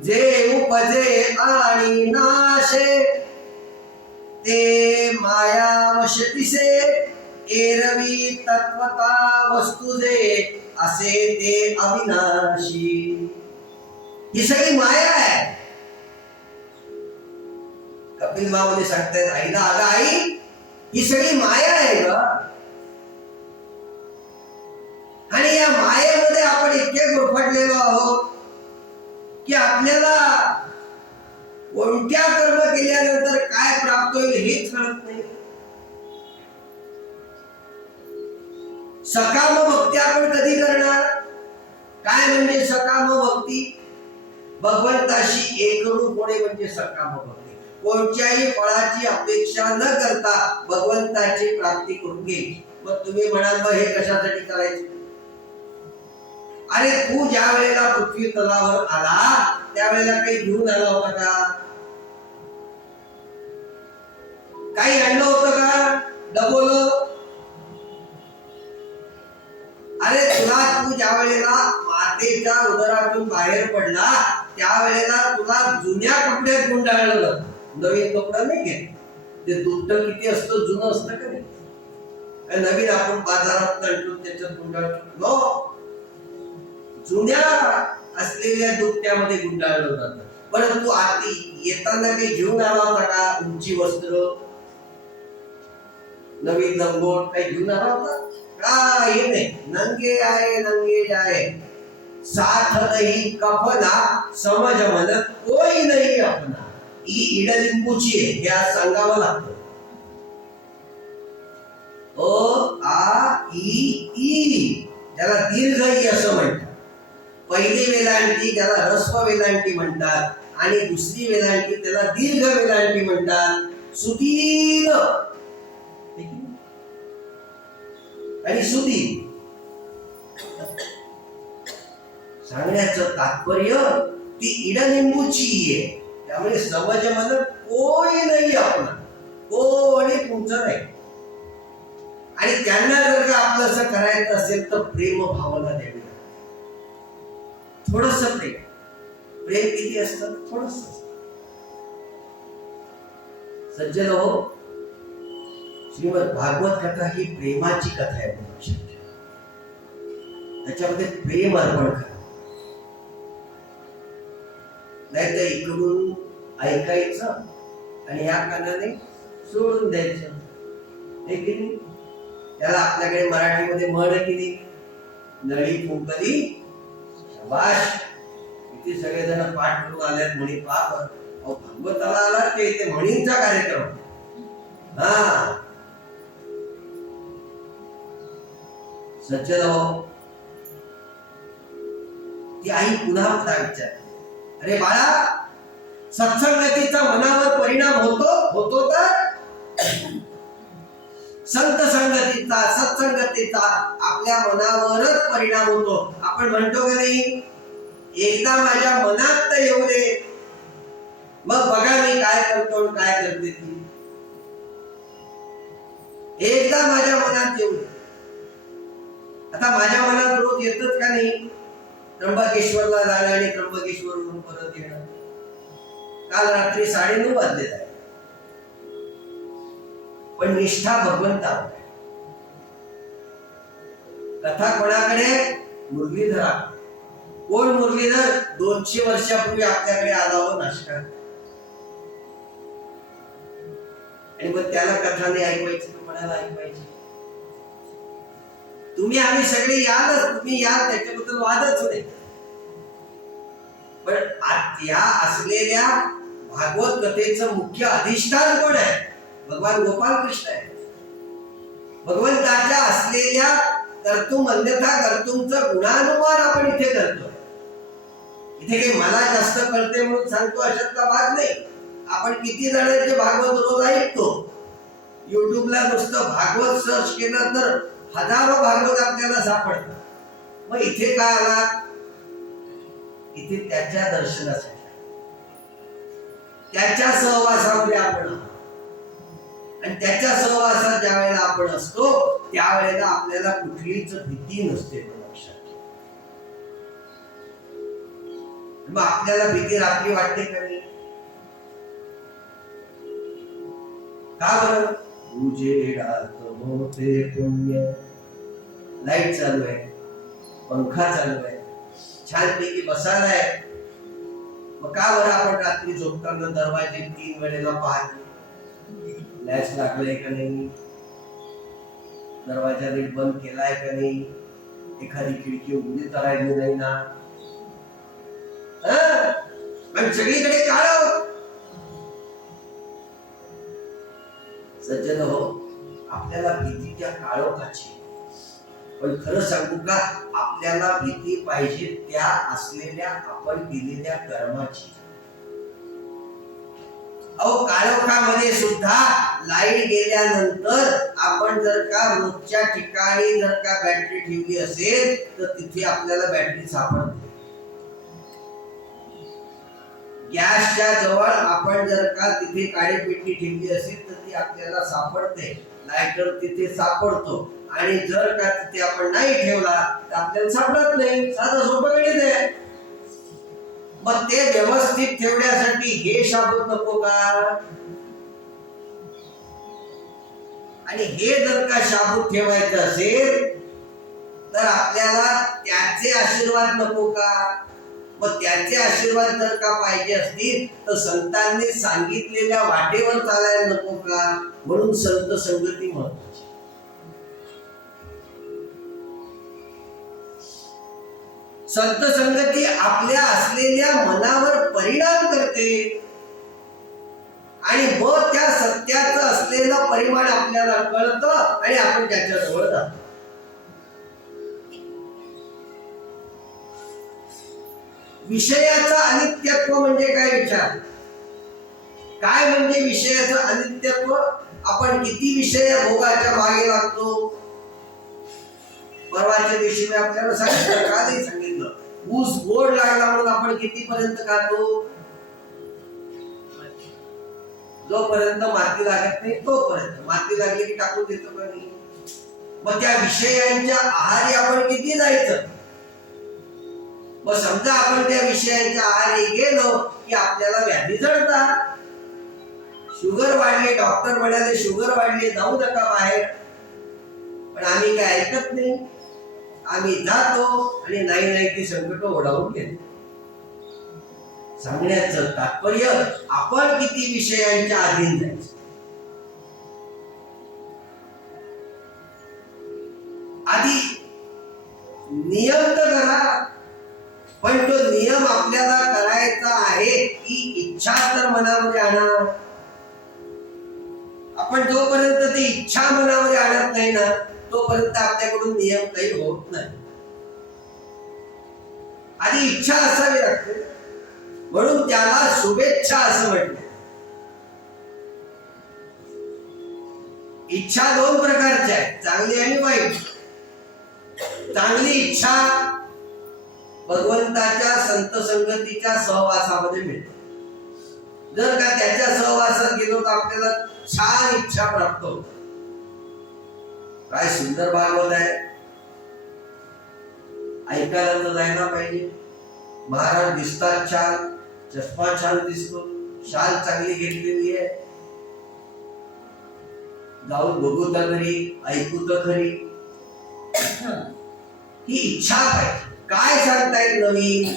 जे उपजे आणि नाशे ते माया वश दिसे, एरवी तत्वता वस्तू जे असे ते अविनाशी. ही सगळी माया आहे. कपिल महामुनी सांगतायत आईला, अगं आई ही सगळी माया आहे ग. आणि या मायेमध्ये आपण इतके गुरफटलेलो आहोत की आपल्याला कोणत्या कर्म केल्यानंतर काय प्राप्त होईल हेच कळत नाही. सकाम भक्ती आपण कधी करणार? काय म्हणजे सकाम भक्ती? भगवंताशी एकरूप होणे म्हणजे सकाम भक्ती. कोणत्याही फळाची अपेक्षा न करता भगवंताची प्राप्ती करून घ्यायची. मग तुम्ही म्हणाल मग हे कशासाठी करायचे? अरे तू ज्या वेळेला पृथ्वी तलावर आला त्यावेळेला काही घेऊन आला होता का? काही आणलं होतं का? डबोलं? अरे तुला तू ज्या वेळेला मातेच्या उदरातून बाहेर पडला त्यावेळेला तुला जुन्या कपड्यात गुंडाळलं जातं, नवीन कपडा नाही घेत. ते दुपट किती असतं, जुनं असतं का नाही? नवीन आपण बाजारात आणतो त्याच्यात गुंडाळतो, जुन्या असलेल्या दुपट्यामध्ये गुंडाळलं जातं. परंतु आधी येताना काही घेऊन आला होता का? उंची वस्त्र, नवीन लंगोट काही घेऊन आला होता का? हे नाही. नंगे आए नंगे जाए, साथ नहीं कफना, समझ मन कोई नहीं अपना. ही इडलिंबूची आहे, हे आज सांगावं लागतं. आ ई ई त्याला दीर्घ ई असं म्हणतात. पहिली वेलांटी त्याला ह्रस्व वेलांटी म्हणतात आणि दुसरी वेलांटी त्याला दीर्घ वेलांटी म्हणतात. सुदीर्घ आणि सुदीर्घ सांगण्याचं तात्पर्य ती इडलिंबूची आहे. त्यामुळे समज मन कोई नाही आपला, कोणी तुमचं नाही. आणि त्यांना जर का आपलं असं करायचं असेल तर प्रेम भावना द्यावी. थोडस प्रेम किती असतं? थोडस. सज्जन हो, श्रीमद भागवत कथा ही प्रेमाची कथा आहे. त्याच्यामध्ये प्रेम अर्पण करा, नाही तर इकडून ऐकायचं आणि या कानाने सोडून द्यायचं. त्याला आपल्याकडे मराठीमध्ये म्हण किती, नळी फुंकली शाबाश. इथे सगळेजण पाठ करून आल्यात म्हणी. पाप भागवताला आला ते इथे म्हणींचा कार्यक्रम. हा सज्जन हो, ती आई पुन्हा पुन्हा विचारते, अरे बाळा, सत्संगतीचा मनावर परिणाम होतो तर संत संगतीचा, सत्संगतीचा आपल्या मनावरच परिणाम होतो. आपण म्हणतो का नाही, एकदा माझ्या मनात तर येऊ दे, मग बघा मी काय करतो काय करते ती. एकदा माझ्या मनात येऊ दे. आता माझ्या मनात रोज येतच का नाही त्र्यंबकेश्वरला जाणं आणि त्र्यंबकेश्वरवरून परत येणं. काल रात्री 9:30 वाजले आहे, पण निष्ठा भगवंतावर. कथा कोणाकडे? मुरलीधरा. कोण मुरलीधर? 200 वर्षापूर्वी आपल्याकडे आला हो नाशका. आणि मग त्याला कथा नाही ऐकवायची, कोणाला ऐकवायची? तुम्ही आम्ही सगळे यालच, तुम्ही या, त्याच्याबद्दल वादच नाही. पण त्या असलेल्या भागवत कथेचं मुख्य अधिष्ठान कोण आहे? भगवान गोपाल कृष्ण आहे. भगवंताच्या असलेल्या कर्तुम अन्यथा कर्तुमचं गुणानुमान आपण इथे करतो. इथे काही मला जास्त कळते म्हणून सांगतो अशातला भाग नाही. आपण किती जणांचे भागवत रोज ऐकतो. युट्यूबला नुसतं भागवत सर्च केलं तर हजारो भागवत आपल्याला सापडतात. मग इथे का आला? इथे त्याच्या दर्शनासाठी, त्याच्या सहवासामध्ये आपण, आणि त्याच्या सहवासात ज्या वेळेला आपण असतो त्यावेळेला आपल्याला कुठलीच भीती नसते. मग आपल्याला भीती रात्री वाटते का नाही? का बरं? उजेडात होते पुण्य. लाईट चालू आहे, पंखा चालू आहे, छानपैकी बसायला आहे. मग का बरं आपण रात्री झोपताना दरवाजे 3 वेळेला पाहतो? लॅच लागलाय का नाही, दरवाजा नीट बंद केलाय का नाही, एखादी खिडकी उघडी करायची नाही ना. सगळीकडे काळ. सज्जन हो, आपल्याला भीती त्या काळोखाची. पण खरं सांगू का, आपल्याला भीती पाहिजे त्या असलेल्या आपण केलेल्या कर्माची. अहो, काळोखामध्ये सुद्धा लाईट गेल्यानंतर आपण जर का रोजच्या ठिकाणी जर का बॅटरी ठेवली असेल तर तिथे आपल्याला बॅटरी सापडते. गॅसच्या जवळ आपण जर का तिथे काळी पेटी ठेवली असेल तर ती आपल्याला सापडते. लायटर तिथे सापडतो. आणि जर का तिथे आपण नाही ठेवला तर आपल्याला सापडत नाही. साधं सोपं गणित आहे. मग ते व्यवस्थित ठेवण्यासाठी हे शाबूत नको का? आणि हे जर का शाबूत ठेवायचं असेल तर आपल्याला त्याचे आशीर्वाद नको का? मग त्याचे आशीर्वाद जर का पाहिजे असतील तर संतांनी सांगितलेल्या वाटेवर चालायला नको का? म्हणून संत संगती महत्वाची. संत संगती आपल्या असलेल्या मनावर परिणाम करते आणि मग त्या सत्याचं असलेलं परिमाण आपल्याला कळतं आणि आपण त्याच्याजवळ जातो. विषयाचं अनित्यत्व म्हणजे काय विचार? काय म्हणजे विषयाचं अनित्यत्व? आपण किती विषय भोगाच्या मागे लागतो? परवाच्या दिवशी मी आपल्याला सांगितलं, का नाही सांगितलं? ऊस गोड लागला म्हणून आपण कितीपर्यंत खातो? जोपर्यंत माती लागत नाही तोपर्यंत. माती लागली की टाकून देतो का नाही? मग त्या विषयांच्या आहारी आपण किती जायचं? मग समजा आपण त्या विषयांच्या आहारी गेलो की आपल्याला व्याधी जडतात. शुगर वाढली, डॉक्टर म्हणाले शुगर वाढली, जाऊ नका बाहेर. पण आम्ही काय ऐकत नाही. आम्ही जातो आणि नाही ती संकट ओढावून घेतो. सांगण्याचं तात्पर्य आपण किती विषयांच्या अधीन जायचं. आधी नियम तर करा, पण तो नियम आपल्याला करायचा आहे की इच्छा तर मनामध्ये आणा. आपण जोपर्यंत ती इच्छा मनामध्ये आणत नाही ना तोपर्यंत आपल्याकडून नियम काही होत नाही. आधी इच्छा असावी लागते, म्हणून त्याला शुभेच्छा असं म्हटलं. इच्छा दोन प्रकारच्या आहेत, चांगली आणि वाईट. चांगली इच्छा भगवंताच्या संत संगतीच्या सहवासामध्ये मिळते. जर का त्याच्या सहवासात गेलो तर आपल्याला छान इच्छा प्राप्त होते. काय सुंदर भागवत आहे, ऐकायला तर जायला पाहिजे. महाराज दिसतात छान, चष्मा छान दिसतो, शाल चांगली घेतलेली आहे, जाऊन बघू तर खरी, ऐकू तर खरी. ही इच्छा पाहिजे. काय सांगतायत नवीन?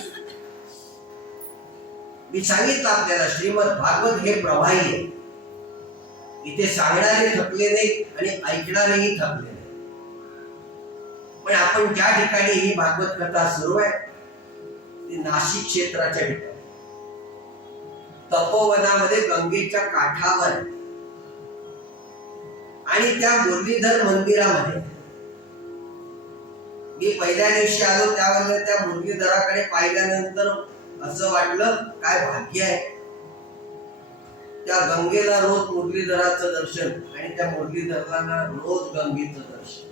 मी सांगितलं आपल्याला श्रीमद भागवत हे प्रवाही आहे. इथे सांगणारे थकले नाहीत आणि ऐकणारेही थकले नाही. पण आपण ज्या ठिकाणी ही भागवत कथा सुरू आहे ती नाशिक क्षेत्राच्या ठिकाणी तपोवनामध्ये गंगेच्या काठावर आणि त्या मुरलीधर मंदिरामध्ये. मी पहिल्या दिवशी आलो त्यावेळेला त्या मुरलीधराकडे पाहिल्यानंतर असं वाटलं काय भाग्य आहे. त्या गंगेला रोज मुरलीधराचं दर्शन आणि त्या मुरलीधराला रोज गंगेचं दर्शन.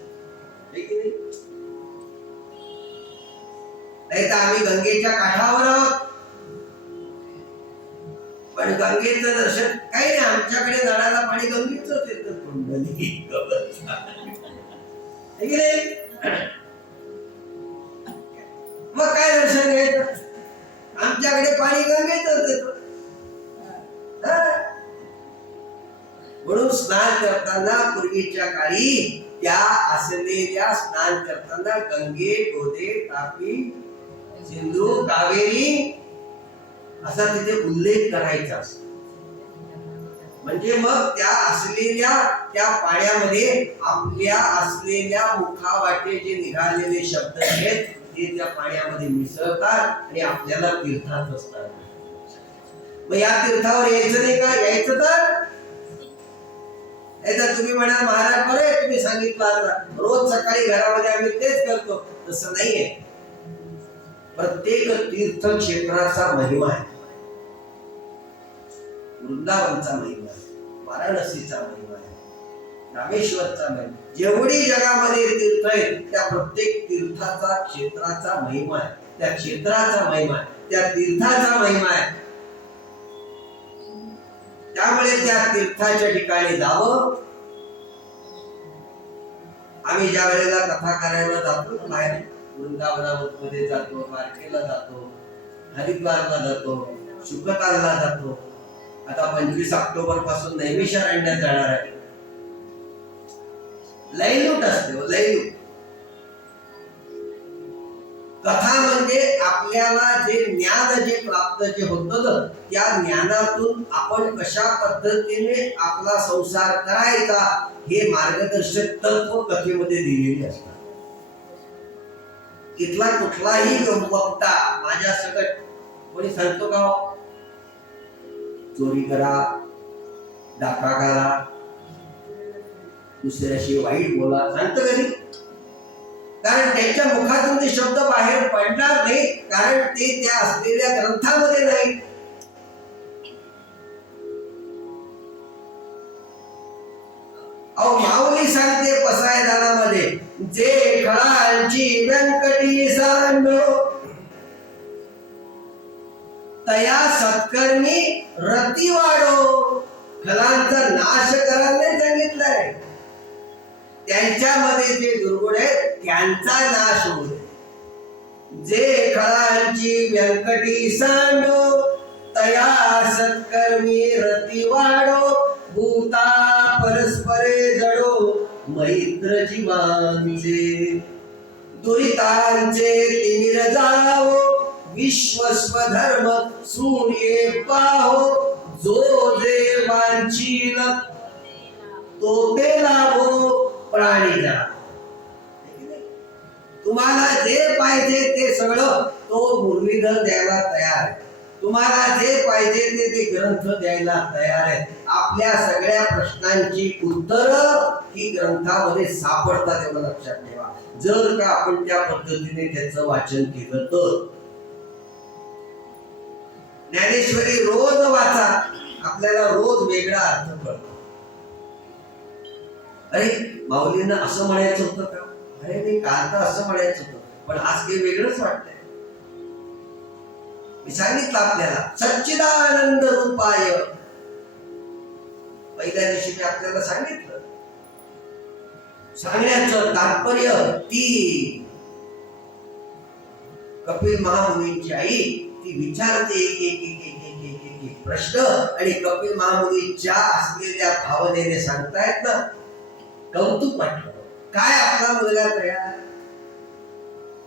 नाही तर आम्ही गंगेच्या काठावर आहोत पण गंगेचं दर्शन काही नाही. आमच्याकडे नळाला पाणी गंगेचंच येतं. मग काय दर्शन घ्यायचं? आमच्याकडे पाणी गंगेचंच येतं. म्हणून स्नान करताना पूर्वीच्या काळी त्या असलेल्या स्नान करताना गंगे, गोदे, तापी, सिंधू, कावेरी असा तिथे उल्लेख करायचा असतो. म्हणजे मग त्या असलेल्या त्या पाण्यामध्ये आपल्या असलेल्या मुखावाटे जे निघालेले शब्द आहेत ते त्या पाण्यामध्ये मिसळतात आणि आपल्याला तीर्थात असतात. मग या तीर्थावर यायचं नाही का? यायचं तर तुम्ही म्हणाल महाराज बरे तुम्ही सांगितलं आता रोज सकाळी घरामध्ये आम्ही तेच करतो. तसं नाहीये. प्रत्येक तीर्थक्षेत्राचा महिमा आहे. वृंदावनचा महिमा आहे, वाराणसीचा महिमा आहे, रामेश्वरचा महिमा. जेवढी जगामध्ये तीर्थ आहेत त्या प्रत्येक तीर्थाचा क्षेत्राचा महिमा आहे, त्या क्षेत्राचा महिमा आहे, त्या तीर्थाचा महिमा आहे. त्यामुळे त्या तीर्थाच्या ठिकाणी जावं आम्ही ज्या वेळेला कथा करायला जातो ना बाहेर, वृंदावनामध्ये जातो, द्वारकेला जातो, हरिद्वारला जातो, शुकतालला जातो. आता 25 ऑक्टोबर पासून नैमिषारण्यात जाणार आहे. लयलूट असते, लयलूट. कथा म्हणजे आपल्याला जे ज्ञान जे प्राप्त जे होतं, त्या ज्ञानातून आपण कशा पद्धतीने आपला संसार करायचा हे मार्गदर्शक तत्व कथेमध्ये दिलेले असतात. इथला कुठलाही वक्ता माझ्या सकट कोणी सांगतो का चोरी करा, डाका करा, दुसऱ्याशी वाईट बोला, सांगतो कधी? कारण त्यांच्या मुखातून ते शब्द बाहेर पडणार नाही, कारण ते त्या असलेल्या ग्रंथामध्ये नाही. अहो माऊली सांगते पसायदानामध्ये, जे खळांची व्यंकटी सांडो तया सत्कर्मी रती वाढो. खलांचा नाश करायला नाही सांगितलंय, त्यांच्यामध्ये जे दुर्गुण आहेत त्यांचा नाश होऊ दे. जे खळांची व्यंकटी सांडो तया सत्कर्मी रती वाढो. भूता परस्परे जडो मैत्र जीवांचे. दुरितांचे तिमिर जावो विश्वस्वधर्म सूर्ये पाहो. जो जे वांछील तो ते लाभो प्राणीला. तुम्हाला जे पाहिजे ते सगळं तो मुरलीधर द्यायला तयार आहे. तुम्हाला जे पाहिजे ते ग्रंथ द्यायला तयार आहे. आपल्या सगळ्या प्रश्नांची उत्तरं ही ग्रंथामध्ये सापडतात, एवढं लक्षात ठेवा. जर का आपण त्या पद्धतीने त्याचं वाचन केलं तर. ज्ञानेश्वरी रोज वाचा, आपल्याला रोज वेगळा अर्थ कळतो. अरे माऊलींना असं म्हणायचं होतं का? अरे नाही, काल तर असं म्हणायचं होतं, पण आज काही वेगळंच वाटतंय. मी सांगितलं आपल्याला सच्चिदानंद रूपाय. पहिल्या दिवशी मी आपल्याला सांगितलं. सांगण्याचं तात्पर्य ती कपिल महामुनींची आई ती विचारते एक प्रश्न, आणि कपिल महामुनीच्या असलेल्या भावनेने सांगतायत ना, कौतुक वाटलं. काय आपला मुलगा तयार,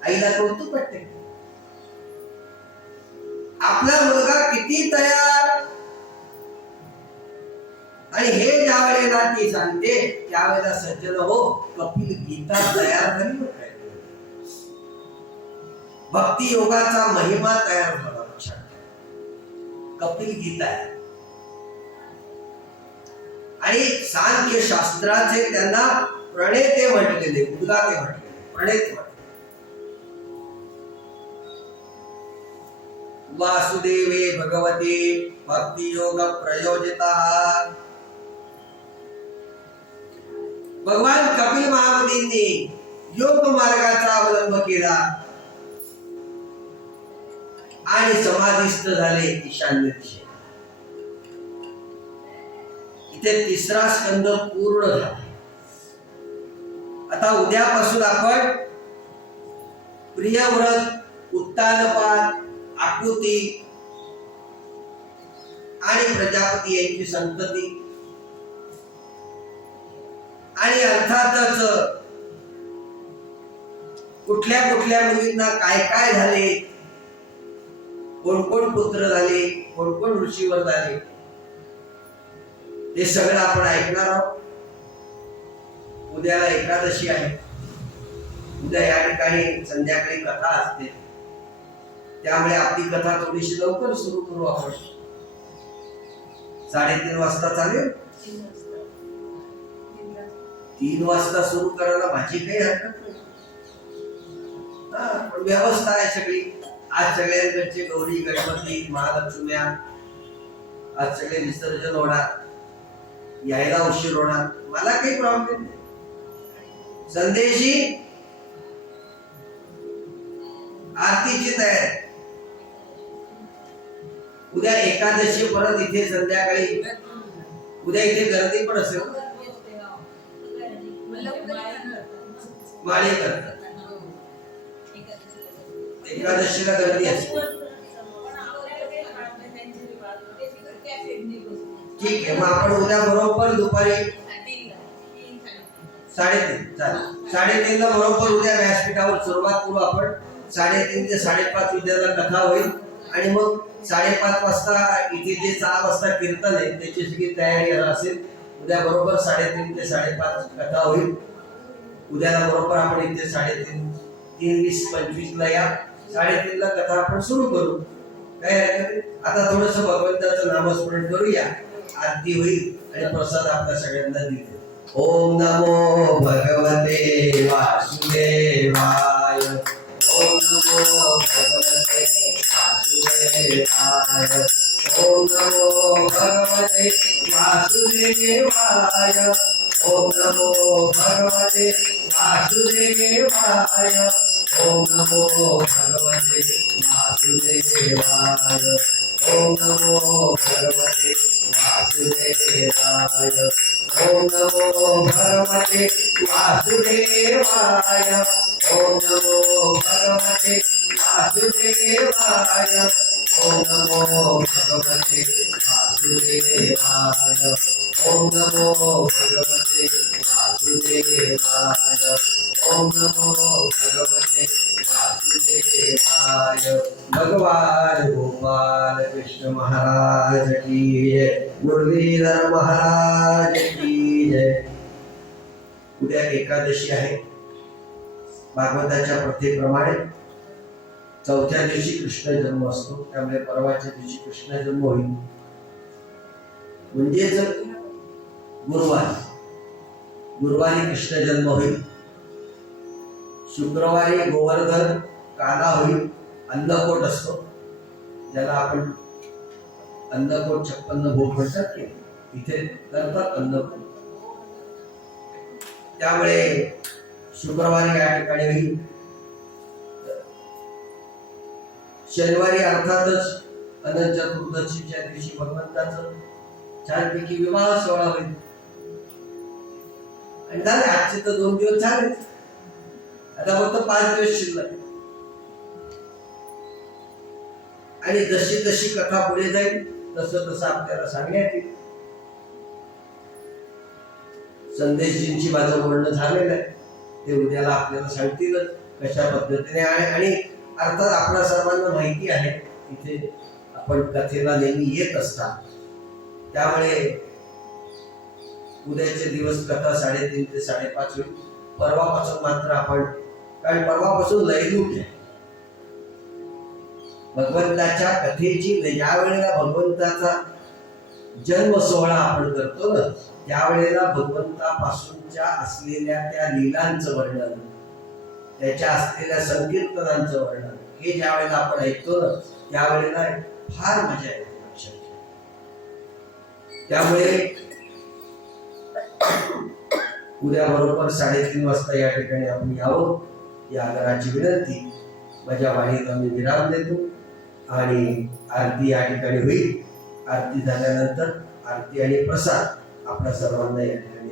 आईला कौतुक वाटते. आपला मुलगा किती तयार. आणि हे ज्या वेळेला ती सांगते त्यावेळेला सज्जन हो, कपिल गीता तयार झाली. भक्ती योगाचा महिमा तयार झाला. कपिल गीता आहे. आणि सांख्य शास्त्राचे त्यांना प्रणेते म्हटलेले, उद्गाते म्हटलेले, प्रणेते म्हटलेले. वासुदेवे भगवते भक्ती योग प्रयोजिता. भगवान कपिल महामुनींनी योग मार्गाचा अवलंब केला आणि समाधिस्थ झाले ईशान्य दिशेत. इथे तिसरा स्कंद पूर्ण झाला. आता उद्यापासून आपण प्रियव्रत, उत्तानपाद, आकृती आणि प्रजापती यांची संतती, आणि अर्थातच कुठल्या कुठल्या मुलींना काय काय झाले, कोण कोण पुत्र झाले, कोण कोण ऋषीवर झाले, हे सगळं आपण ऐकणार आहोत. उद्याला एकादशी आहे. उद्या या ठिकाणी संध्याकाळी कथा असते, त्यामुळे आपली कथा थोडीशी लवकर सुरू करू आपण. 3:30 वाजता चालेल. 3 वाजता सुरू करायला माझी काही हरकत नाही. पण व्यवस्था आहे सगळी. आज सगळ्यांकडचे गौरी गणपती महालक्ष्म्या, आज सगळे विसर्जन होणार, यायला उशीर होणार, मला काही प्रॉब्लेम नाही. संदेशी आरतीची तयारी. उद्या एकादशी, परत इथे संध्याकाळी उद्या इथे गर्दी पण असेल. माळे करतात. एकादशीला गर्दी असते. ठीक आहे, मग आपण उद्या बरोबर दुपारी 3:30 चालेल. 3:30 ला बरोबर उद्या व्यासपीठावर सुरुवात करू आपण. 3:30 ते 5:30 उद्याला कथा होईल आणि मग 5:30 वाजता इथे जे 6 वाजता कीर्तन आहे त्याची सगळी तयारी असेल. उद्या बरोबर 3:30 ते 5:30 कथा होईल. उद्याला बरोबर आपण इथे 3:30 3:20-25 ला या. 3:30 ला कथा आपण सुरू करू. काय आता थोडस भगवंताचं नामस्मरण करूया. आरती होईल आणि प्रसाद आपल्या सगळ्यांना दिले. ओम नमो भगवते वासुदेवाय. ओम नमो भगवते वासुदेवाय. ओम नमो भगवते वासुदेवाय. ओम नमो भगवते वासुदेवाय. ओम नमो भगवते वासुदेवाय. ओम नमो भगवते वासुदेवाय. ओम नमो भगवते वासुदेवाय. ओम नमो भगवते वासुदेवाय. ओम नमो भगवते वासुदेवाय. ओम नमो भगवते वासुदेवाय. ओम नमो भगवते वासुदेवाय. भगवान गोपाल कृष्ण महाराज की जय. मुरलीधर महाराज की जय. उद्या एकादशी आहे. भागवताच्या प्रथेप्रमाणे 4थ्या दिवशी कृष्ण जन्म असतो. त्यामुळे परवाच्या दिवशी कृष्ण जन्म होईल. म्हणजेच गुरुवारी कृष्ण जन्म होईल. शुक्रवारी गोवर्धन काला होईल. अन्नकोट असतो ज्याला आपण अन्नकोट 56 भोग म्हणतात की इथे करतात अन्नकोट. त्यामुळे शुक्रवारी या ठिकाणी होईल. शनिवारी अर्थातच अनंत चतुर्दशीच्या दिवशी भगवंताचं छानपैकी विवाह सोहळा होईल. आणि झाले आजचे तर 2 दिवस झाले. आता फक्त 5 दिवस शिल्लक. आणि जशी जशी कथा पुढे जाईल तसं तसं आपल्याला सांगण्यात येईल. संदेशजींची माझं बोलणं झालेलं आहे. ते उद्याला आपल्याला सांगतीलच कशा पद्धतीने. आणि अर्थात आपल्या सर्वांना माहिती आहे इथे आपण कथेला नेहमी येत असतात. त्यामुळे उद्याचे दिवस कथा 3:30 ते 5:30 होईल. परवापासून मात्र आपण, कारण परवापासून लयलूट आहे भगवंताच्या कथेची. ज्या वेळेला भगवंताचा जन्म सोहळा आपण करतो ना त्यावेळेला भगवंतापासूनच्या असलेल्या त्या लीलांचं वर्णन, त्याच्या असलेल्या संकीर्तनांचं वर्णन हे ज्या वेळेला आपण ऐकतो ना त्यावेळेला फार मजा येते. त्यामुळे उद्या बरोबर 3:30 वाजता या ठिकाणी आपण यावं या आदराची विनंती. माझ्या वाणीला मी विराम देतो आणि आरती या ठिकाणी होईल. आरती झाल्यानंतर आरती आणि प्रसाद आपल्या सर्वांना या ठिकाणी